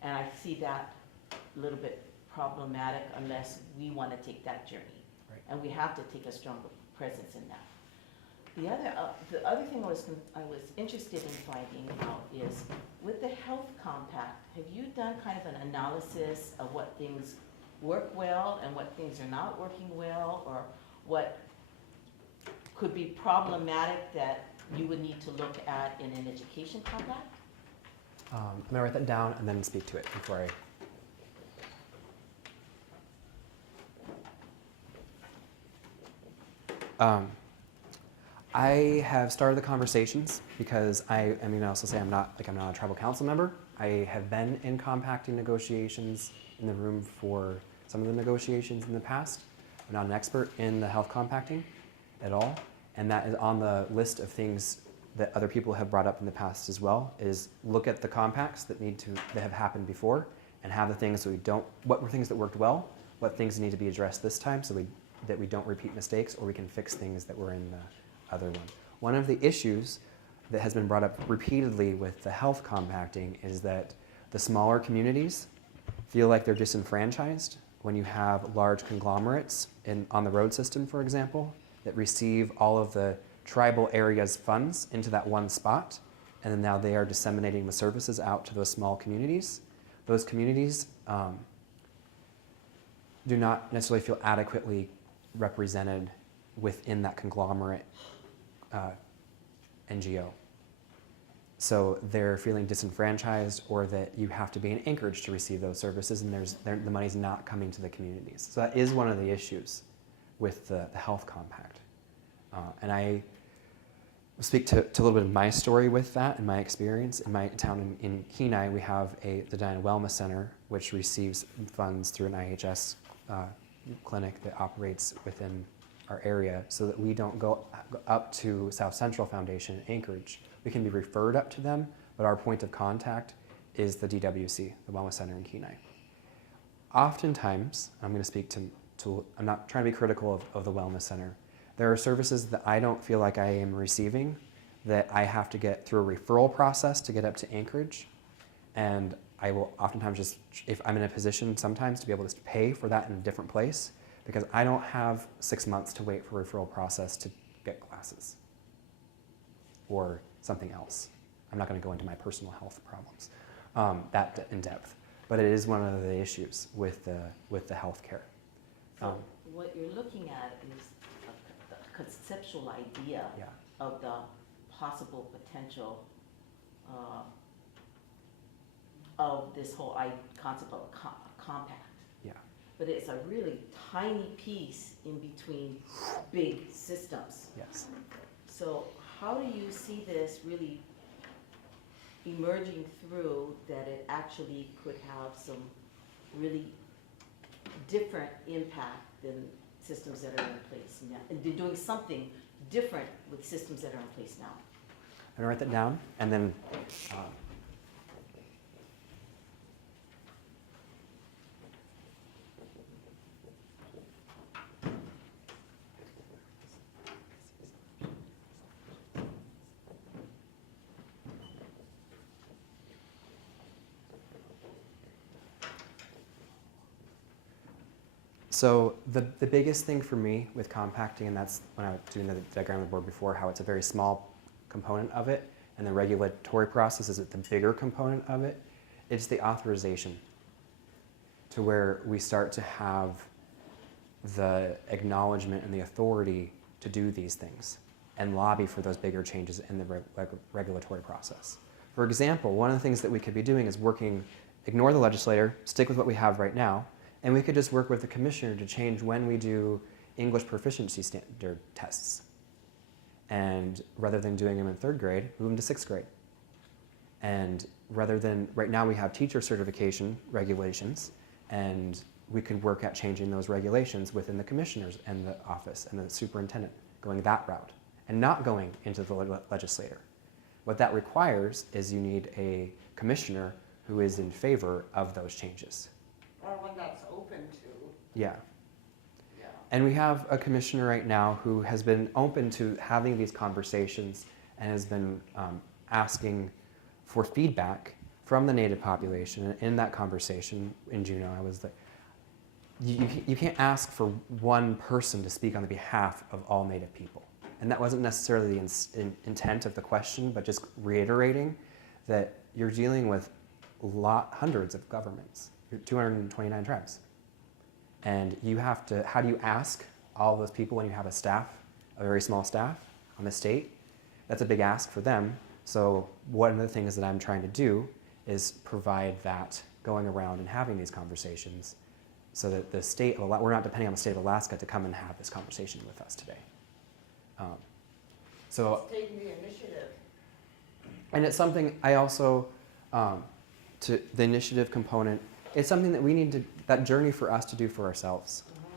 And I see that a little bit problematic unless we want to take that journey. Right. And we have to take a stronger presence in that. The other thing I was interested in finding out is, with the health compact, have you done kind of an analysis of what things work well and what things are not working well, or what could be problematic that you would need to look at in an education compact? I'm going to write that down and then speak to it before I have started the conversations, because I also say I'm not a tribal council member. I have been in compacting negotiations in the room for some of the negotiations in the past. I'm not an expert in the health compacting, at all. And that is on the list of things that other people have brought up in the past as well, is look at the compacts that have happened before and have the things that what were things that worked well, what things need to be addressed this time so that we don't repeat mistakes, or we can fix things that were in the other one. One of the issues that has been brought up repeatedly with the health compacting is that the smaller communities feel like they're disenfranchised when you have large conglomerates on the road system, for example, that receive all of the tribal areas funds into that one spot, and then now they are disseminating the services out to those small communities. Those communities do not necessarily feel adequately represented within that conglomerate NGO. So they're feeling disenfranchised, or that you have to be in Anchorage to receive those services, and the money's not coming to the communities. So that is one of the issues with the health compact. And I speak to a little bit of my story with that and my experience. In my town in Kenai, we have the Diana Wellness Center, which receives funds through an IHS clinic that operates within our area, so that we don't go up to South Central Foundation in Anchorage. We can be referred up to them, but our point of contact is the DWC, the Wellness Center in Kenai. Oftentimes, I'm going to speak to I'm not trying to be critical of the Wellness Center. There are services that I don't feel like I am receiving that I have to get through a referral process to get up to Anchorage. And I will oftentimes just, if I'm in a position sometimes to be able to pay for that in a different place, because I don't have 6 months to wait for a referral process to get classes or something else. I'm not going to go into my personal health problems that in depth, but it is one of the issues with the healthcare. So what you're looking at is a conceptual idea of the possible potential of this whole concept of a compact. Yeah. But it's a really tiny piece in between big systems. Yes. So how do you see this really emerging through that it actually could have some really different impact than systems that are in place now? And they're doing something different with systems that are in place now. I'm going to write that down, and then so the biggest thing for me with compacting, and that's when I was doing the diagram on the board before, how it's a very small component of it, and the regulatory process is the bigger component of it, it's the authorization, to where we start to have the acknowledgement and the authority to do these things and lobby for those bigger changes in the regulatory process. For example, one of the things that we could be doing is ignore the legislator, stick with what we have right now, and we could just work with the commissioner to change when we do English proficiency standard tests. And rather than doing them in 3rd grade, move them to 6th grade. And rather than, right now we have teacher certification regulations, and we could work at changing those regulations within the commissioners and the office and the superintendent, going that route, and not going into the legislator. What that requires is you need a commissioner who is in favor of those changes. Or one that's open to. Yeah. Yeah. And we have a commissioner right now who has been open to having these conversations and has been asking for feedback from the Native population. And in that conversation in Juneau, I was like, you can't ask for one person to speak on the behalf of all Native people. And that wasn't necessarily the intent of the question, but just reiterating that you're dealing with hundreds of governments. You're 229 tribes. And you have to, how do you ask all those people when you have a very small staff on the state? That's a big ask for them. So one of the things that I'm trying to do is provide that going around and having these conversations so that the state of Alaska, we're not depending on the state of Alaska to come and have this conversation with us today. So It's taking the initiative. And it's something I also, to the initiative component, it's something that we need to, that journey for us to do for ourselves. Mm-hmm.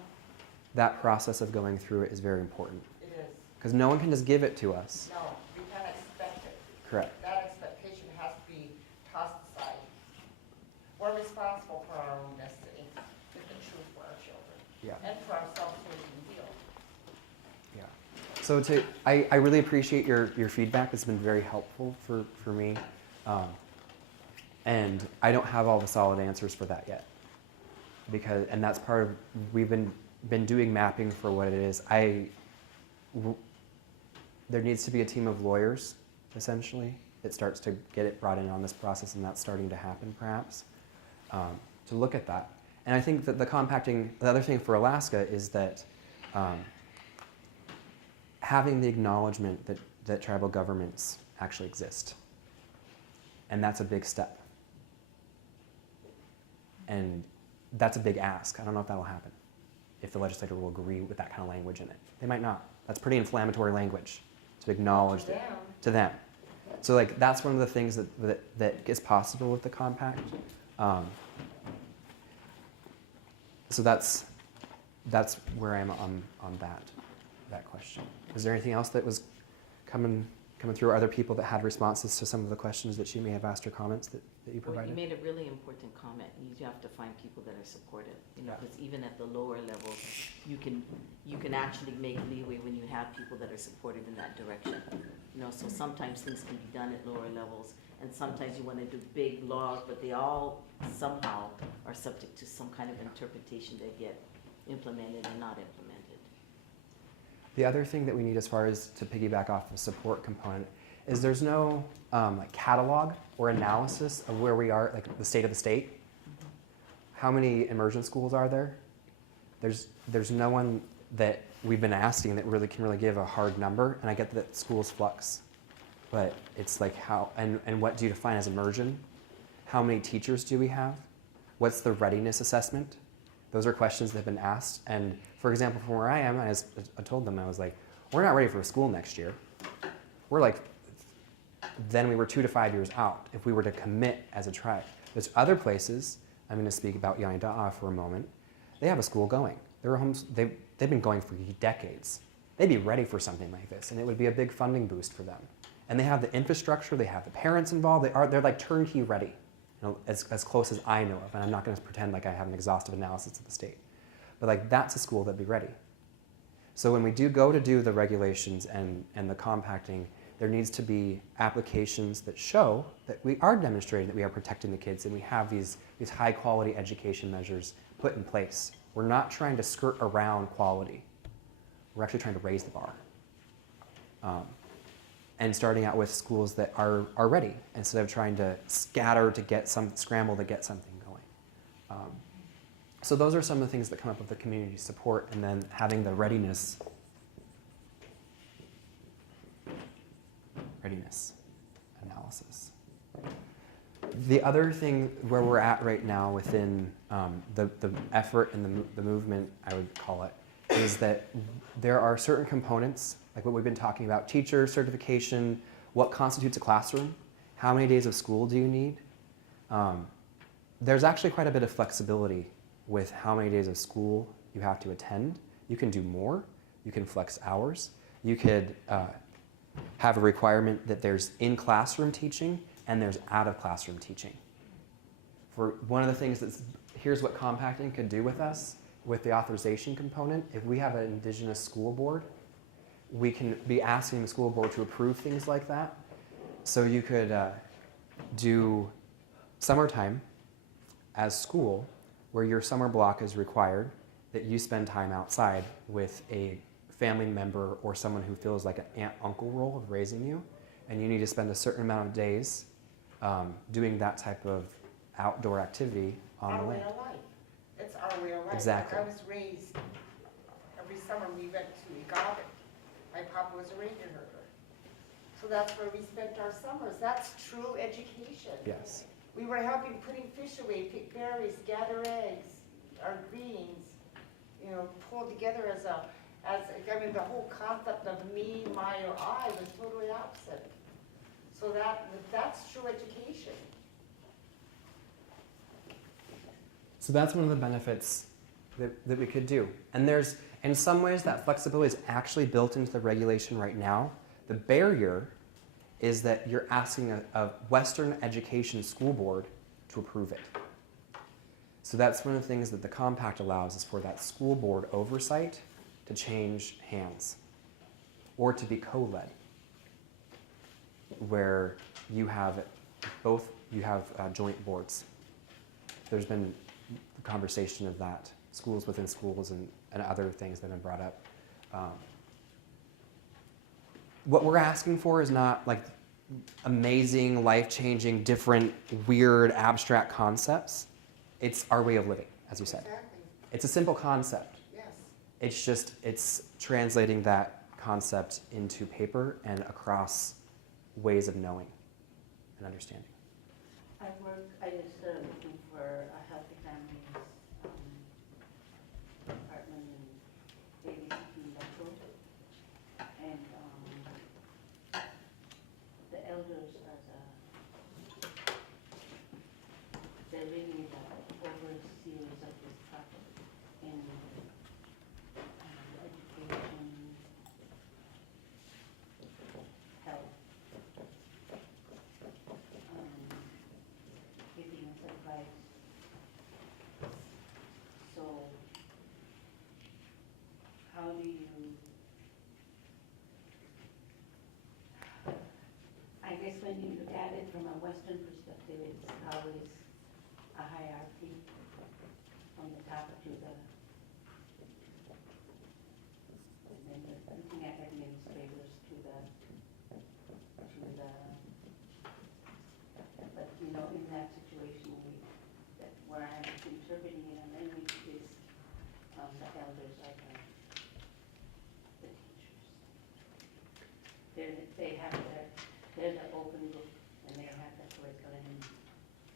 That process of going through it is very important. It is. because no one can just give it to us. No, we can't expect it. Correct. That expectation has to be tossed aside. We're responsible for our own destiny, with the truth for our children, Yeah. and for ourselves so we can heal. Yeah. So I really appreciate your feedback. It's been very helpful for me. And I don't have all the solid answers for that yet. And that's part of, we've been doing mapping for what it is. There needs to be a team of lawyers, essentially, that starts to get it brought in on this process, and that's starting to happen, perhaps, to look at that. And I think that the other thing for Alaska is that having the acknowledgement that tribal governments actually exist. And that's a big step. And that's a big ask. I don't know if that'll happen, if the legislature will agree with that kind of language in it. They might not. That's pretty inflammatory language to acknowledge that to them. So like that's one of the things that is possible with the compact. So that's where I am on that question. Is there anything else that was coming through, or other people that had responses to some of the questions that she may have asked or comments that you Well, provided? you made a really important comment. You have to find people that are supportive. You know, Yeah. because even at the lower levels, you can actually make leeway when you have people that are supportive in that direction. You know, so sometimes things can be done at lower levels, and sometimes you want to do big laws, but they all somehow are subject to some kind of interpretation that get implemented and not implemented. The other thing that we need, as far as to piggyback off the support component, is there's no like catalog or analysis of where we are, like the state of the state. How many immersion schools are there? There's no one that we've been asking that really can give a hard number. And I get that schools flux, but it's like how and what do you define as immersion? How many teachers do we have? What's the readiness assessment? Those are questions that have been asked. And for example, from where I am, I told them, I was like, we're not ready for school next year. We're like, then we were 2 to 5 years out if we were to commit as a tribe. There's other places, I'm going to speak about Yainda'a for a moment, they have a school going. They've been going for decades. They'd be ready for something like this, and it would be a big funding boost for them. And they have the infrastructure, they have the parents involved, they're like turnkey ready. You know, as close as I know of, and I'm not going to pretend like I have an exhaustive analysis of the state. But like that's a school that'd be ready. So when we do go to do the regulations and the compacting, there needs to be applications that show that we are demonstrating that we are protecting the kids and we have these high quality education measures put in place. We're not trying to skirt around quality. We're actually trying to raise the bar. And starting out with schools that are ready instead of trying to scramble to get something going. So those are some of the things that come up with the community support, and then having the readiness analysis. The other thing where we're at right now within the effort and the movement, I would call it, is that there are certain components, like what we've been talking about, teacher certification, what constitutes a classroom, how many days of school do you need? There's actually quite a bit of flexibility with how many days of school you have to attend. You can do more, you can flex hours, you could have a requirement that there's in-classroom teaching and there's out-of-classroom teaching. For one of the things here's what compacting could do with us, with the authorization component. If we have an Indigenous school board, we can be asking the school board to approve things like that. So you could do summertime as school, where your summer block is required that you spend time outside with a family member or someone who feels like an aunt-uncle role of raising you, and you need to spend a certain amount of days doing that type of outdoor activity on the land. Our way of life. It's our way of life. Exactly. Like I was raised, every summer we went to Igavik. My papa was a reindeer herder. So that's where we spent our summers. That's true education. Yes. We were helping putting fish away, pick berries, gather eggs, our greens, pull together I mean, the whole concept of me, my, or I was totally opposite. So that's true education. So that's one of the benefits that we could do. And In some ways, that flexibility is actually built into the regulation right now. The barrier is that you're asking a Western education school board to approve it. So that's one of the things that the compact allows, is for that school board oversight to change hands or to be co-led, where you have joint boards. There's been conversation of that, schools within schools and other things that have been brought up. What we're asking for is not like amazing, life-changing, different, weird, abstract concepts. It's our way of living, as you said. Exactly, It's a simple concept. yes. It's translating that concept into paper and across ways of knowing and understanding. I was looking for a healthy families department in babysitting Metro. And the elders they're really the overseers of this project in education, health, giving us advice. So how do you, I guess when you look at it from a Western perspective, it's always a hierarchy from the top to the, and then you're looking at administrators to the, but you know, in that situation, where I'm interpreting it, and then it is, the elders are the teachers. They're the open book, and they have the curriculum.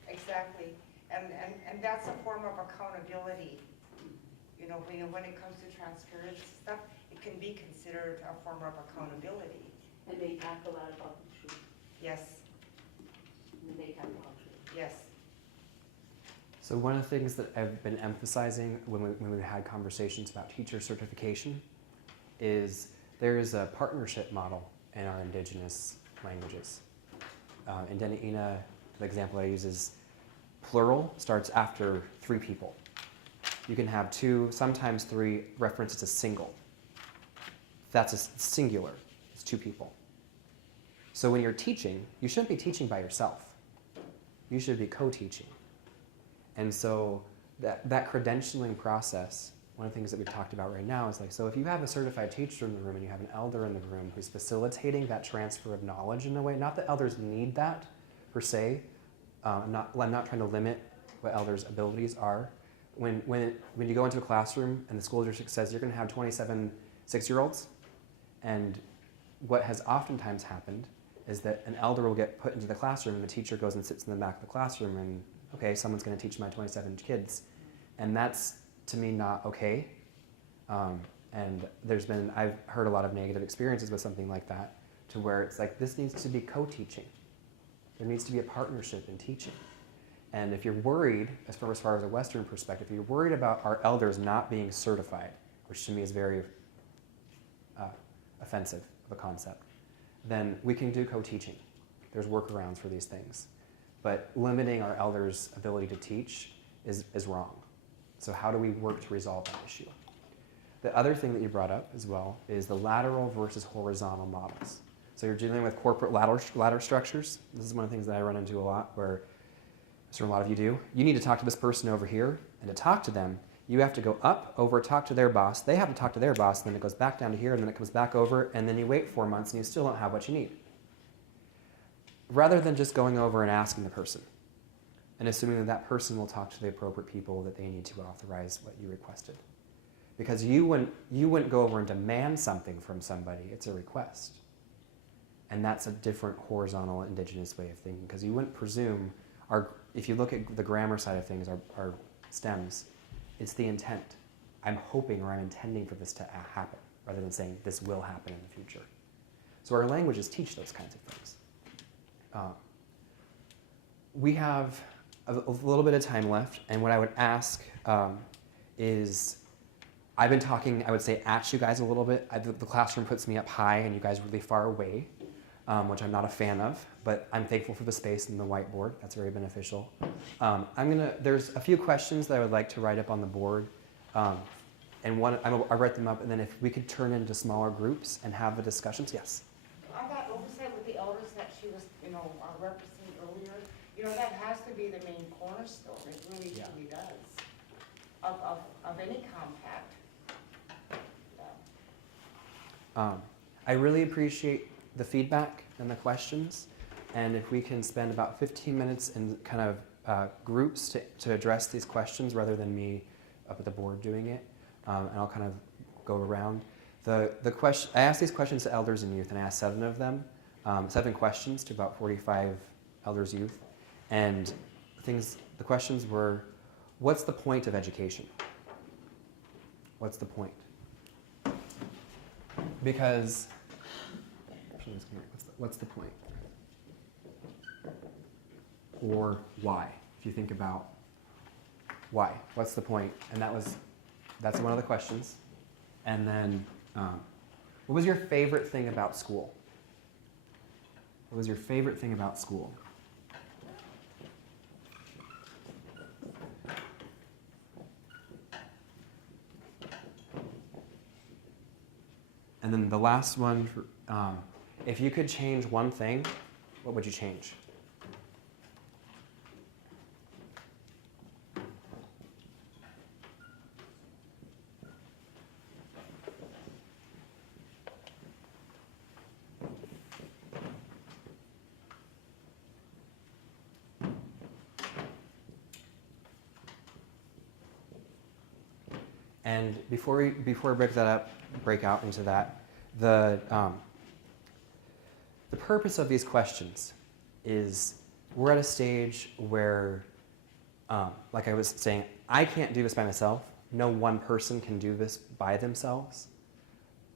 Exactly, and that's a form of accountability. You know, when it comes to transparency stuff, it can be considered a form of accountability. And they talk a lot about the truth. Yes, And they talk about truth. yes. So one of the things that I've been emphasizing when we've had conversations about teacher certification is there is a partnership model in our Indigenous languages. In Deni'ina, the example I use is plural starts after 3 people. You can have 2, sometimes 3 references to single. That's a singular, it's 2 people. So when you're teaching, you shouldn't be teaching by yourself. You should be co-teaching. And so that credentialing process, one of the things that we've talked about right now is like, so if you have a certified teacher in the room and you have an elder in the room who's facilitating that transfer of knowledge in a way, not that elders need that per se, I'm not trying to limit what elders' abilities are. When you go into a classroom and the school district says you're going to have 27 6-year-olds, and what has oftentimes happened is that an elder will get put into the classroom and the teacher goes and sits in the back of the classroom and, okay, someone's going to teach my 27 kids. And that's, to me, not okay. And I've heard a lot of negative experiences with something like that, to where it's like, this needs to be co-teaching. There needs to be a partnership in teaching. And if you're worried, as far as a Western perspective, if you're worried about our elders not being certified, which to me is very offensive of a concept, then we can do co-teaching. There's workarounds for these things. But limiting our elders' ability to teach is wrong. So how do we work to resolve that issue? The other thing that you brought up as well is the lateral versus horizontal models. So you're dealing with corporate ladder structures. This is one of the things that I run into a lot, where a lot of you do. You need to talk to this person over here, and to talk to them, you have to go up, over, talk to their boss. They have to talk to their boss, and then it goes back down to here, and then it comes back over, and then you wait 4 months, and you still don't have what you need. Rather than just going over and asking the person, and assuming that that person will talk to the appropriate people that they need to authorize what you requested. Because you wouldn't go over and demand something from somebody, it's a request. And that's a different horizontal Indigenous way of thinking, because you wouldn't presume, if you look at the grammar side of things, our stems, it's the intent. I'm hoping or I'm intending for this to happen, rather than saying this will happen in the future. So our languages teach those kinds of things. We have a little bit of time left, and what I would ask is, I've been talking, I would say, at you guys a little bit. The classroom puts me up high and you guys really far away, which I'm not a fan of, but I'm thankful for the space and the whiteboard. That's very beneficial. There's a few questions that I would like to write up on the board. And I write them up, and then if we could turn into smaller groups and have the discussions, yes. On that oversight with the elders that she was, referencing earlier, that has to be the main cornerstone. It really, Yeah. truly does. Of any compact. Yeah. I really appreciate the feedback and the questions, and if we can spend about 15 minutes in kind of groups to address these questions rather than me up at the board doing it, and I'll kind of go around. I asked these questions to elders and youth, and I asked 7 of them, 7 questions to about 45 elders, youth, and the questions were, what's the point of education? What's the point? Because, what's the point? Or why? If you think about why, what's the point? And that's one of the questions. And then, what was your favorite thing about school? What was your favorite thing about school? And then the last one, if you could change one thing, what would you change? And before we break out into that, the purpose of these questions is we're at a stage where, like I was saying, I can't do this by myself. No one person can do this by themselves.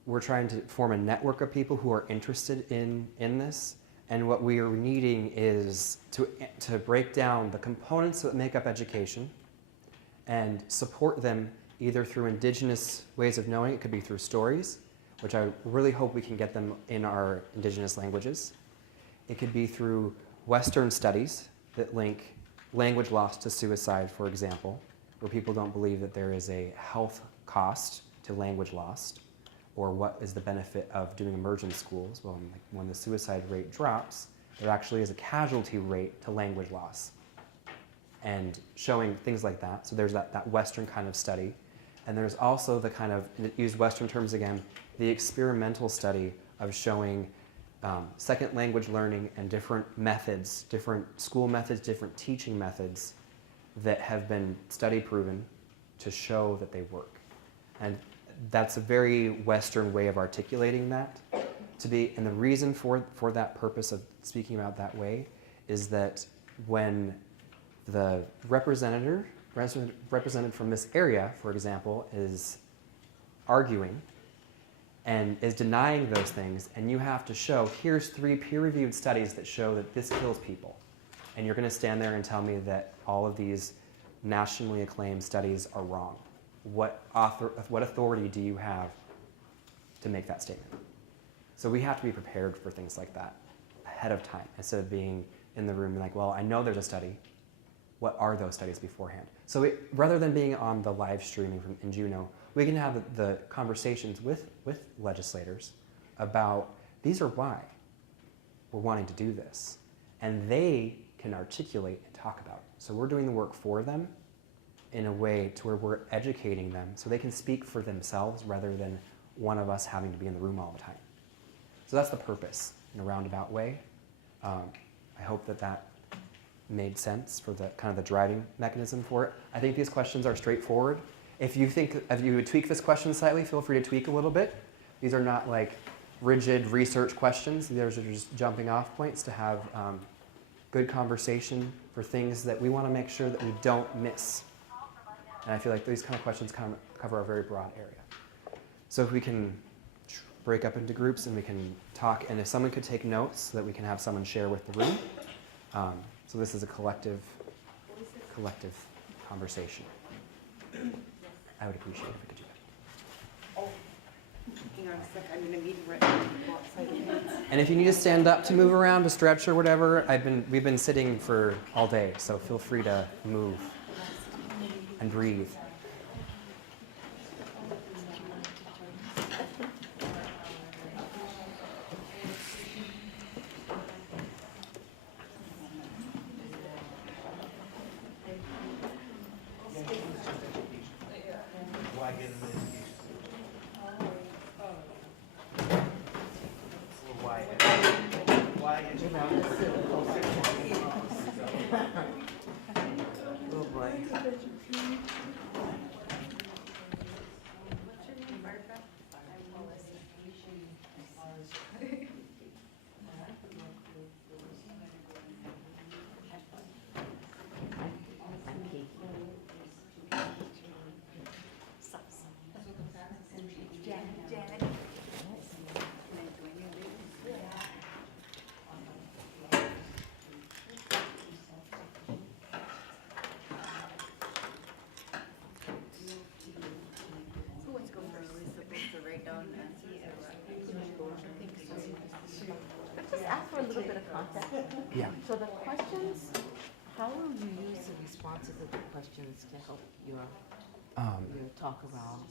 We're trying to form a network of people who are interested in this, and what we are needing is to break down the components that make up education and support them either through Indigenous ways of knowing, it could be through stories, which I really hope we can get them in our Indigenous languages. It could be through Western studies that link language loss to suicide, for example, where people don't believe that there is a health cost to language loss, or what is the benefit of doing immersion schools. Well, when the suicide rate drops, there actually is a casualty rate to language loss, and showing things like that. So there's that Western kind of study. And there's also the kind of, use Western terms again, the experimental study of showing second language learning and different methods, different school methods, different teaching methods that have been study proven to show that they work. And that's a very Western way of articulating that. And the reason for that purpose of speaking about that way is that when the representative from this area, for example, is arguing and is denying those things, and you have to show, here's 3 peer-reviewed studies that show that this kills people, and you're going to stand there and tell me that all of these nationally acclaimed studies are wrong. What authority do you have to make that statement? So we have to be prepared for things like that ahead of time, instead of being in the room like, well, I know there's a study. What are those studies beforehand? So rather than being on the live streaming in Juneau, we can have the conversations with legislators about these are why we're wanting to do this. And they can articulate and talk about it. So we're doing the work for them in a way to where we're educating them so they can speak for themselves rather than one of us having to be in the room all the time. So that's the purpose in a roundabout way. I hope that made sense for the kind of the driving mechanism for it. I think these questions are straightforward. If you would tweak this question slightly, feel free to tweak a little bit. These are not like rigid research questions. These are just jumping off points to have good conversation for things that we want to make sure that we don't miss. And I feel like these kind of questions cover a very broad area. So if we can break up into groups and we can talk, and if someone could take notes so that we can have someone share with the room. So this is a collective conversation. I would appreciate it if we could do that. Hang on a sec, I'm in a meeting right now. Go outside. And if you need to stand up to move around, to stretch or whatever, we've been sitting for all day, so feel free to move and breathe. Why get an education? Why? Why education? Oh, boy. Who wants to go first? Are we supposed to write down answers or what? Just ask for a little bit of context. Yeah. So the questions, how will you use the responses of the questions to help your talk around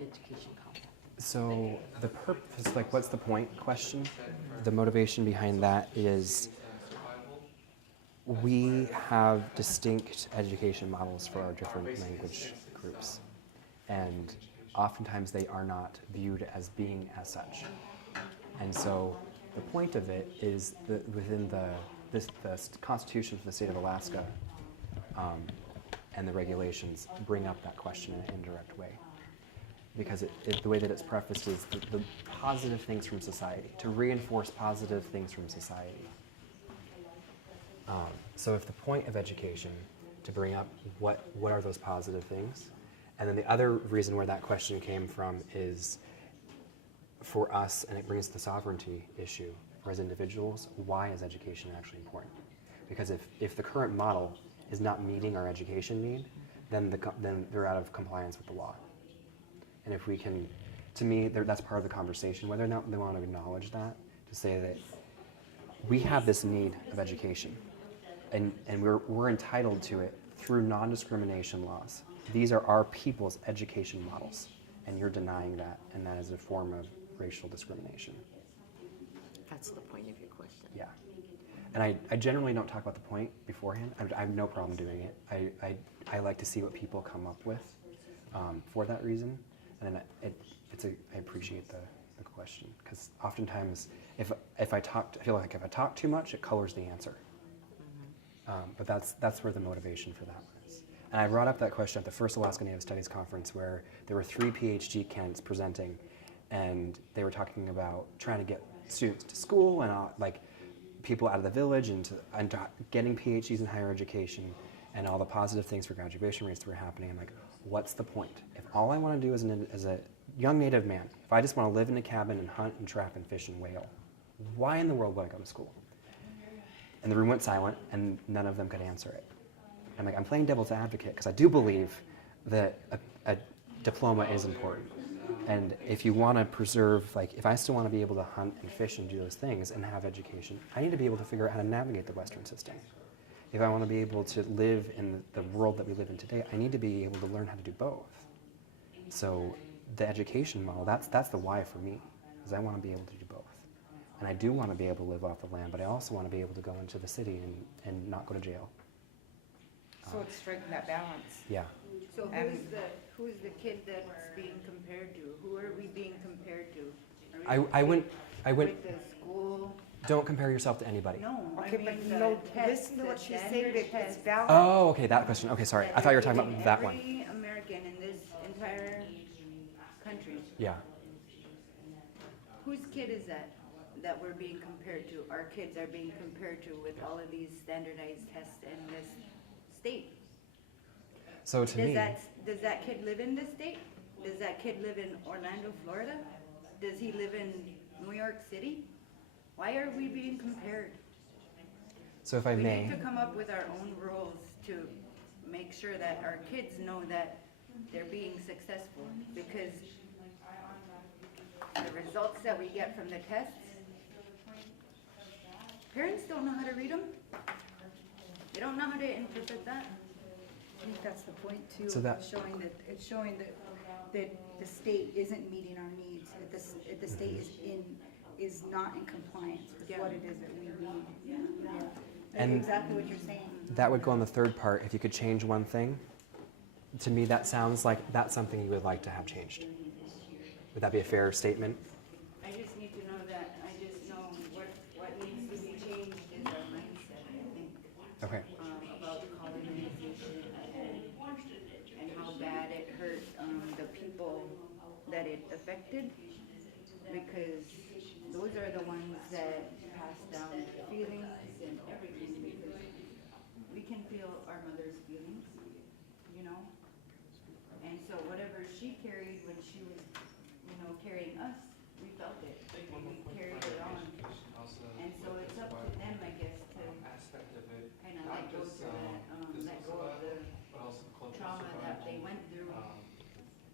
education content? So the purpose, like, what's the point question? The motivation behind that is we have distinct education models for our different language groups. And oftentimes they are not viewed as being as such. And so the point of it is that within the Constitution for the state of Alaska and the regulations bring up that question in an indirect way. Because the way that it's prefaced is the positive things from society, to reinforce positive things from society. So if the point of education, to bring up what are those positive things, and then the other reason where that question came from is for us, and it brings the sovereignty issue, for as individuals, why is education actually important? Because if the current model is not meeting our education need, then they're out of compliance with the law. And if we can, to me, that's part of the conversation, whether or not they want to acknowledge that, to say that we have this need of education, and we're entitled to it through non-discrimination laws. These are our people's education models, and you're denying that, and that is a form of racial discrimination. That's the point of your question. Yeah. And I generally don't talk about the point beforehand. I have no problem doing it. I like to see what people come up with for that reason. And I appreciate the question, because oftentimes if I feel like if I talk too much, it colors the answer. But that's where the motivation for that was. And I brought up that question at the first Alaska Native Studies Conference, where there were 3 PhD candidates presenting, and they were talking about trying to get students to school and like people out of the village and getting PhDs in higher education and all the positive things for graduation rates that were happening. I'm like, what's the point? If all I want to do as a young Native man, if I just want to live in a cabin and hunt and trap and fish and whale, why in the world would I go to school? And the room went silent, and none of them could answer it. I'm like, I'm playing devil's advocate because I do believe that a diploma is important. And if you want to preserve, like, if I still want to be able to hunt and fish and do those things and have education, I need to be able to figure out how to navigate the Western system. If I want to be able to live in the world that we live in today, I need to be able to learn how to do both. So the education model, that's the why for me, is I want to be able to do both. And I do want to be able to live off the land, but I also want to be able to go into the city and not go to jail. So it's striking that balance. Yeah. So who's the kid that's being compared to? Who are we being compared to? I went. With the school? Don't compare yourself to anybody. No, I Okay, mean but the no, test, listen to the what she's saying, standard it's test. balance. Oh, okay, that question. Okay, sorry. I thought you were talking about that one. Every American in this entire country, Yeah. whose kid is that we're being compared to? Our kids are being compared to with all of these standardized tests in this state. So to me, Does that kid live in this state? Does that kid live in Orlando, Florida? Does he live in New York City? Why are we being compared? so if I We may, need to come up with our own rules to make sure that our kids know that they're being successful, because the results that we get from the tests, parents don't know how to read them. They don't know how to interpret that. I think that's the point too, So that- it's showing that the state isn't meeting our needs, that the state is not in compliance with Yeah. what it is that we need. Yeah. And- That's exactly what you're saying. That would go on the third part. If you could change one thing, to me that sounds like that's something you would like to have changed. Would that be a fair statement? I just need to know that, I just know what needs to be changed is our mindset, I think. Okay. About colonization and how bad it hurt the people that it affected, because those are the ones that pass down feelings and everything, because we can feel our mother's feelings, you know? And so whatever she carried when she was, carrying us, we felt it, we carried it on. And so it's up to them, I guess, to kind of let go to that, let go of the trauma that they went through.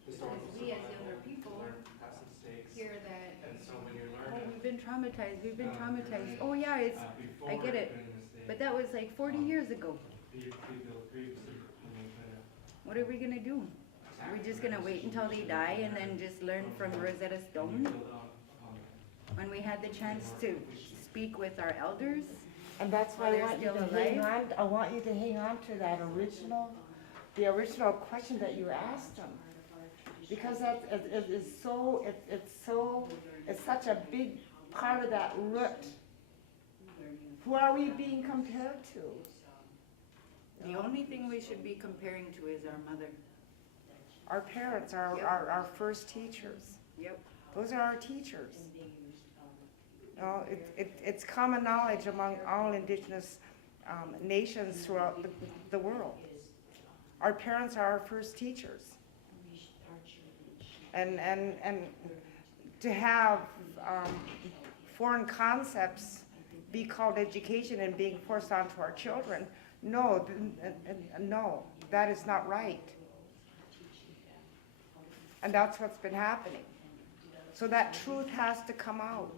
Because we as younger people hear that, oh, we've been traumatized, oh yeah, I get it. But that was like 40 years ago. What are we gonna do? Are we just gonna wait until they die and then just learn from Rosetta Stone? When we had the chance to speak with our elders? And that's why I While want you they're to still hang on, alive? I want you to hang on to that the original question that you asked them. Because it's such a big part of that root. Who are we being compared to? The only thing we should be comparing to is our mother. Our parents, Yep. our first teachers. Yep. Those are our teachers. It's common knowledge among all Indigenous nations throughout the world. Our parents are our first teachers. And to have foreign concepts be called education and being forced onto our children, no, that is not right. And that's what's been happening. So that truth has to come out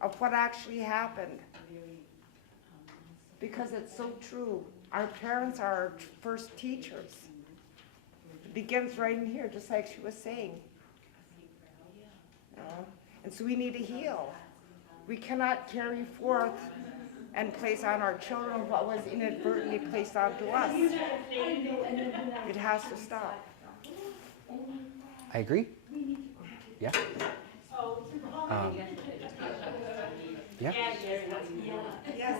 of what actually happened. Because it's so true. Our parents are our first teachers. It begins right in here, just like she was saying. And so we need to heal. We cannot carry forth and place on our children what was inadvertently placed onto us. It has to stop. I agree. Yeah. Yeah. Yes.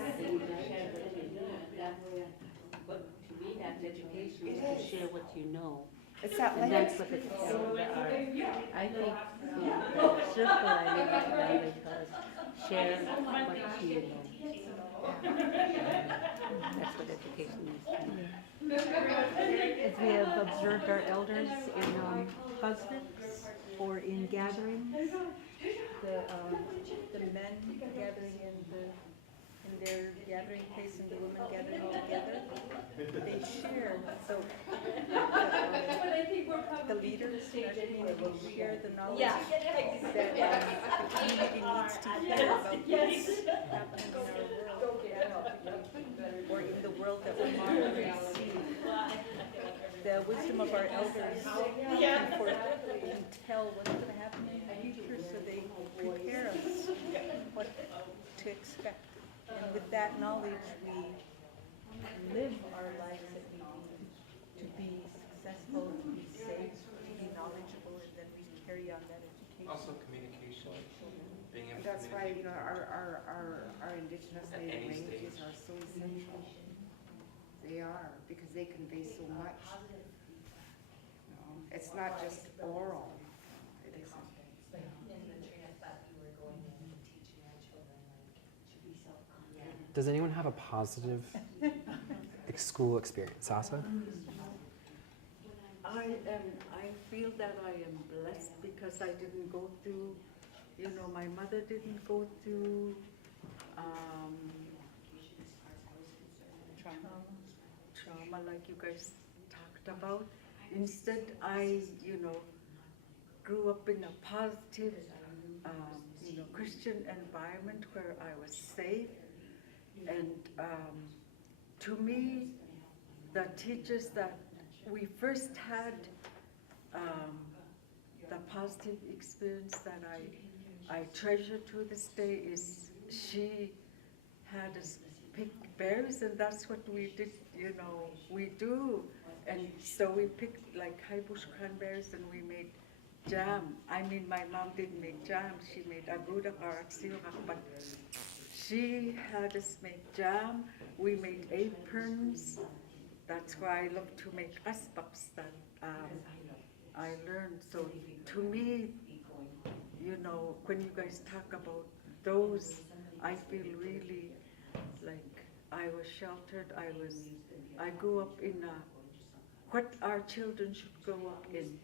But to me, that's education, is to share what you know. It's that And language. that's what it's all about. I think the circle I live in now because share what you know. That's what education is to me. As we have observed our elders in husbands or in gatherings, the men gathering in their gathering place and the women gathering together, they share. So the leaders in our community share the knowledge that the community needs to hear about what's happening in our world, or in the world that we already see. The wisdom of our elders can tell what's going to happen in the future, so they prepare us what to expect. And with that knowledge, we live our lives that we need to be successful, to be safe, to be knowledgeable, and then we carry on that education. Also communication, being able to That's why, communicate. our Indigenous At native any languages stage. are so essential. They are, because they convey so much. It's not just oral. It isn't. Does anyone have a positive school experience? Sasa? I feel that I am blessed because I didn't go through, my mother didn't go through, trauma like you guys talked about. Instead, I grew up in a positive, Christian environment where I was safe. And to me, the teachers that we first had, the positive experience that I treasure to this day is she had us pick berries, and that's what we did, we do. And so we picked like high bush cranberries and we made jam. I mean, my mom didn't make jam, she made aguda or aksiokak, but she had us make jam. We made aprons. That's why I love to make asbaks that I learned. So to me, when you guys talk about those, I feel really like I was sheltered. I grew up in what our children should grow up in.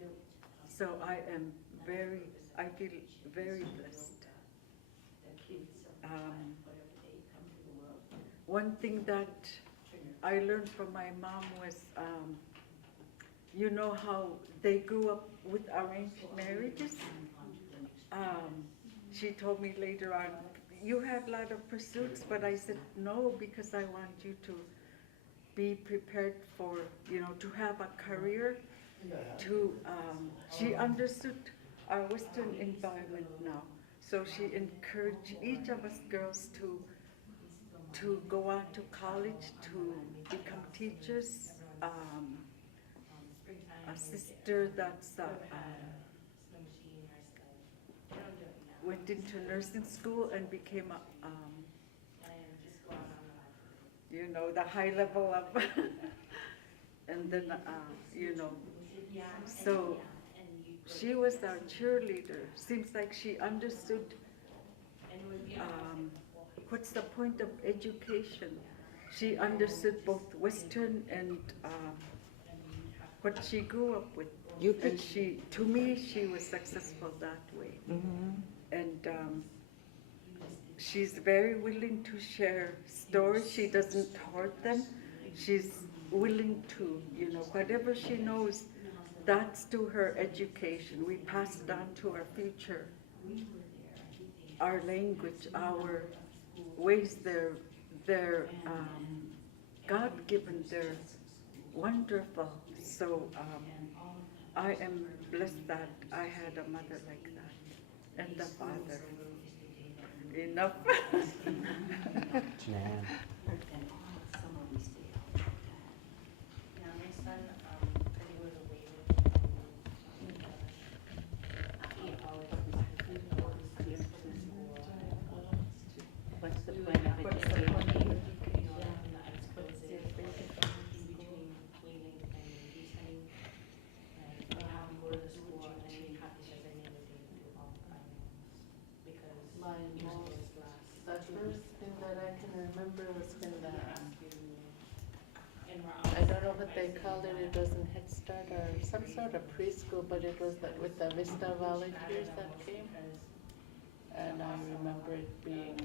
So I feel very blessed. One thing that I learned from my mom was, how they grew up with arranged marriages. She told me later on, you had a lot of pursuits, but I said, no, because I want you to be prepared for, to have a career. She understood our Western environment now. So she encouraged each of us girls to go on to college, to become teachers. A sister that's went into nursing school and became the high level of, and then, so she was our cheerleader. Seems like she understood what's the point of education. She understood both Western and what she grew up with. And to me, she was successful that way. Mm-hmm. And she's very willing to share stories. She doesn't hoard them. She's willing to, whatever she knows, that's to her education. We pass it on to our future. Our language, our ways, they're God-given, they're wonderful. So I am blessed that I had a mother like that, and a father. Enough. Jan. What's the point of education? The first thing that I can remember was when I don't know what they called it, it was in Head Start or some sort of preschool, but it was with the Vista volunteers that came. And I remember it being,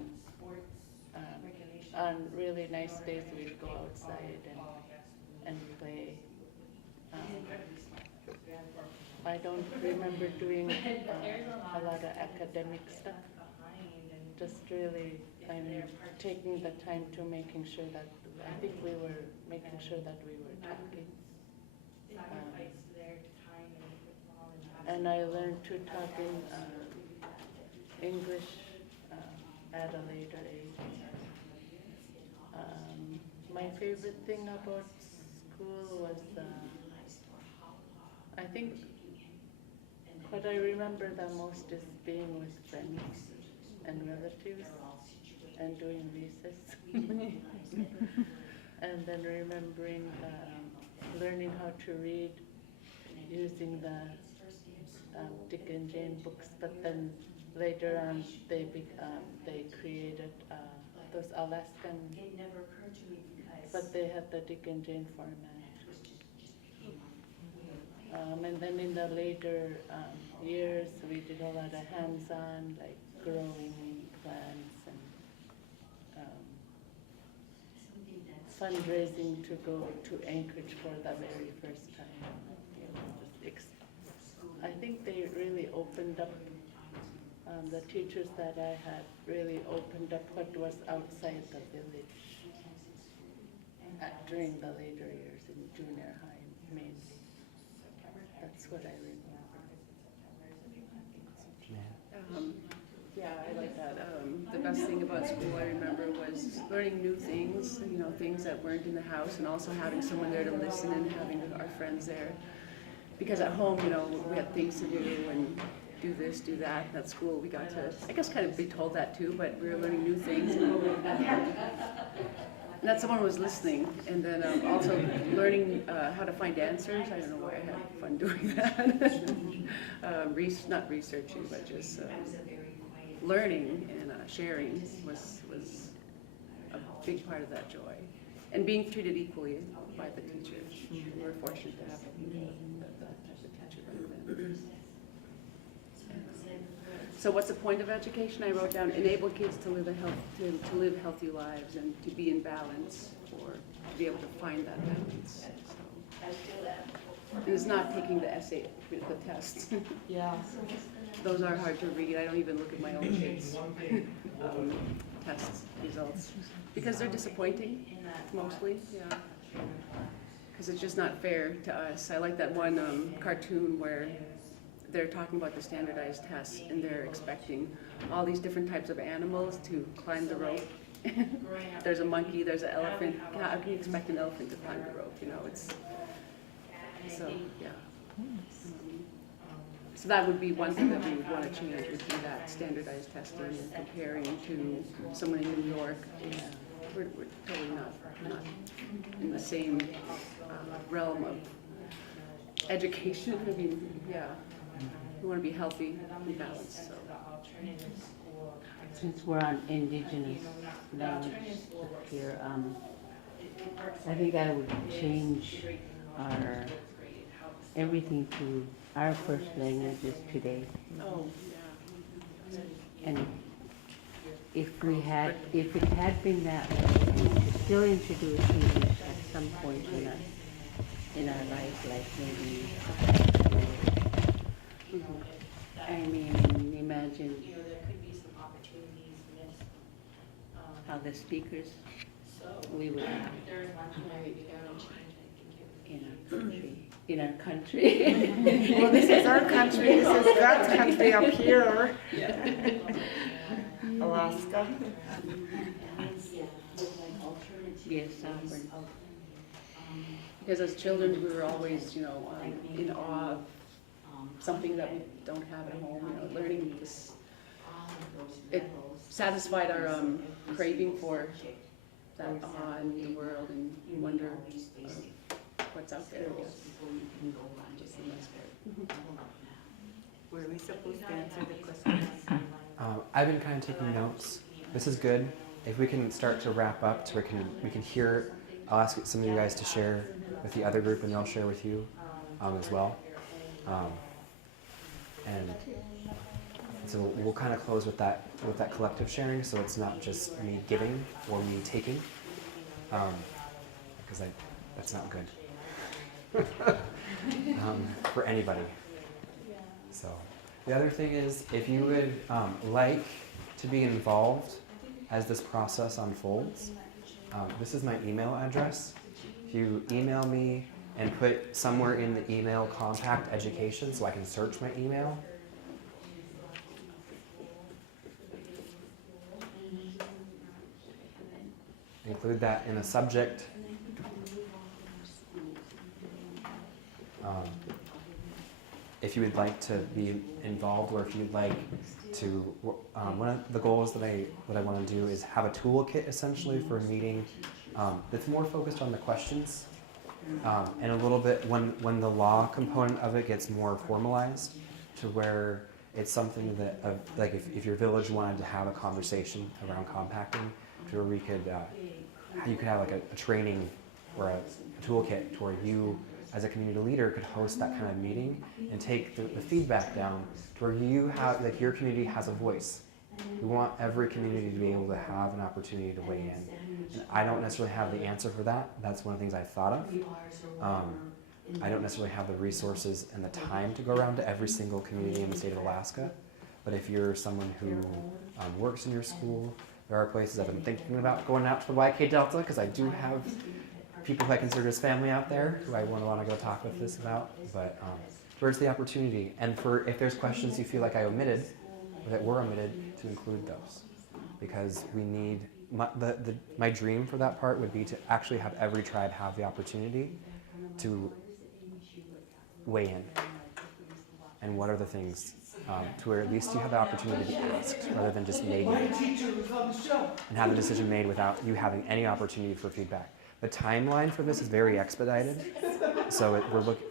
on really nice days we'd go outside and play. I don't remember doing a lot of academic stuff. Just really, taking the time to making sure that, I think we were making sure that we were talking. And I learned to talk in English at a later age. My favorite thing about school was, I think what I remember the most is being with friends and relatives and doing recess. And then remembering learning how to read using the Dick and Jane books, but then later on they created those Alaskan, but they had the Dick and Jane format. And then in the later years, we did a lot of hands-on, like growing plants and fundraising to go to Anchorage for the very first time. I think they really opened up, the teachers that I had really opened up what was outside the village during the later years in junior high mainly. That's what I remember. Yeah, I like that. The best thing about school I remember was learning new things, you know, things that weren't in the house, and also having someone there to listen and having our friends there. Because at home, you know, we had things to do and do this, do that. And at school, we got to, I guess, kind of be told that too, but we were learning new things. And that someone was listening, and then also learning how to find answers. I don't know why I had fun doing that. Not researching, but just learning and sharing was a big part of that joy. And being treated equally by the teachers. We were fortunate to have that type of teacher back then. So what's the point of education? I wrote down, enable kids to live to live healthy lives and to be in balance, or to be able to find that balance. So, and it's not taking the essay, the tests. Yeah. Those are hard to read. I don't even look at my own kids' test results because they're disappointing, mostly. Yeah. Because it's just not fair to us. I like that one cartoon where they're talking about the standardized tests and they're expecting all these different types of animals to climb the rope. There's a monkey, there's an elephant. How can you expect an elephant to climb the rope? You know, it's so yeah. So that would be one thing that we would want to change, would be that standardized testing and comparing to someone in New York. Yeah. We're totally not in the same realm of education. I mean, yeah, we want to be healthy and balanced. So. Since we're on Indigenous language here, I think I would change our everything to our first languages today. Oh, yeah. And if it had been that way, we could still introduce English at some point in our life, like maybe. I mean, imagine how the speakers we would have in our country. Well, this is our country. This is God's country up here. Alaska. Yes, sovereign. Because as children, we were always, you know, in awe of something that we don't have at home. You know, learning this, it satisfied our craving for that awe in the world and wonder what's out there. I guess. Just the best part. Were we supposed to answer the questions? I've been kind of taking notes. This is good. If we can start to wrap up, so we can hear. I'll ask some of you guys to share with the other group, and they'll share with you as well. And so we'll kind of close with that collective sharing, so it's not just me giving or me taking, because that's not good for anybody. So the other thing is, if you would like to be involved as this process unfolds, this is my email address. If you email me and put somewhere in the email compact education so I can search my email. Include that in a subject. If you would like to be involved, or if you'd like to, one of the goals that I want to do is have a toolkit essentially for a meeting that's more focused on the questions, and a little bit when the law component of it gets more formalized, to where it's something that like if your village wanted to have a conversation around compacting, to where we could you could have like a training or a toolkit to where you as a community leader could host that kind of meeting and take the feedback down to where you have, like, your community has a voice. We want every community to be able to have an opportunity to weigh in. And I don't necessarily have the answer for that. That's one of the things I thought of. I don't necessarily have the resources and the time to go around to every single community in the state of Alaska. But if you're someone who works in your school, there are places I've been thinking about going out to the YK Delta, because I do have people who I consider as family out there who I want to go talk with this about. But where's the opportunity? And for if there's questions you feel like I omitted, or that were omitted, to include those. Because we need, my dream for that part would be to actually have every tribe have the opportunity to weigh in. And what are the things, to where at least you have the opportunity to be asked, rather than just maybe. And have the decision made without you having any opportunity for feedback. The timeline for this is very expedited. So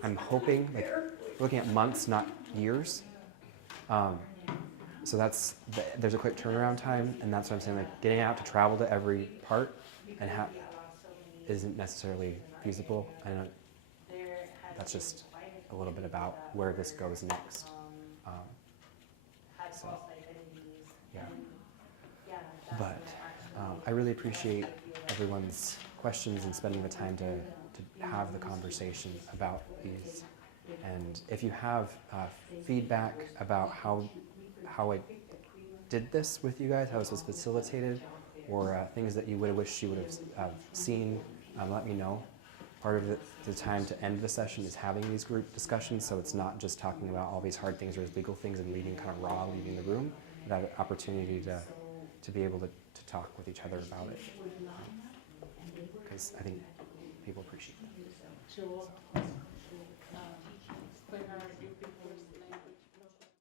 I'm hoping, like, we're looking at months, not years. So there's a quick turnaround time, and that's what I'm saying, like, getting out to travel to every part and isn't necessarily feasible. And that's just a little bit about where this goes next. So, yeah. But I really appreciate everyone's questions and spending the time to have the conversation about these. And if you have feedback about how I did this with you guys, how this was facilitated, or things that you would have wished you would have seen, let me know. Part of the time to end the session is having these group discussions, so it's not just talking about all these hard things or legal things and leaving kind of raw, leaving the room, but have an opportunity to be able to talk with each other about it. Because I think people appreciate that. So, when are you people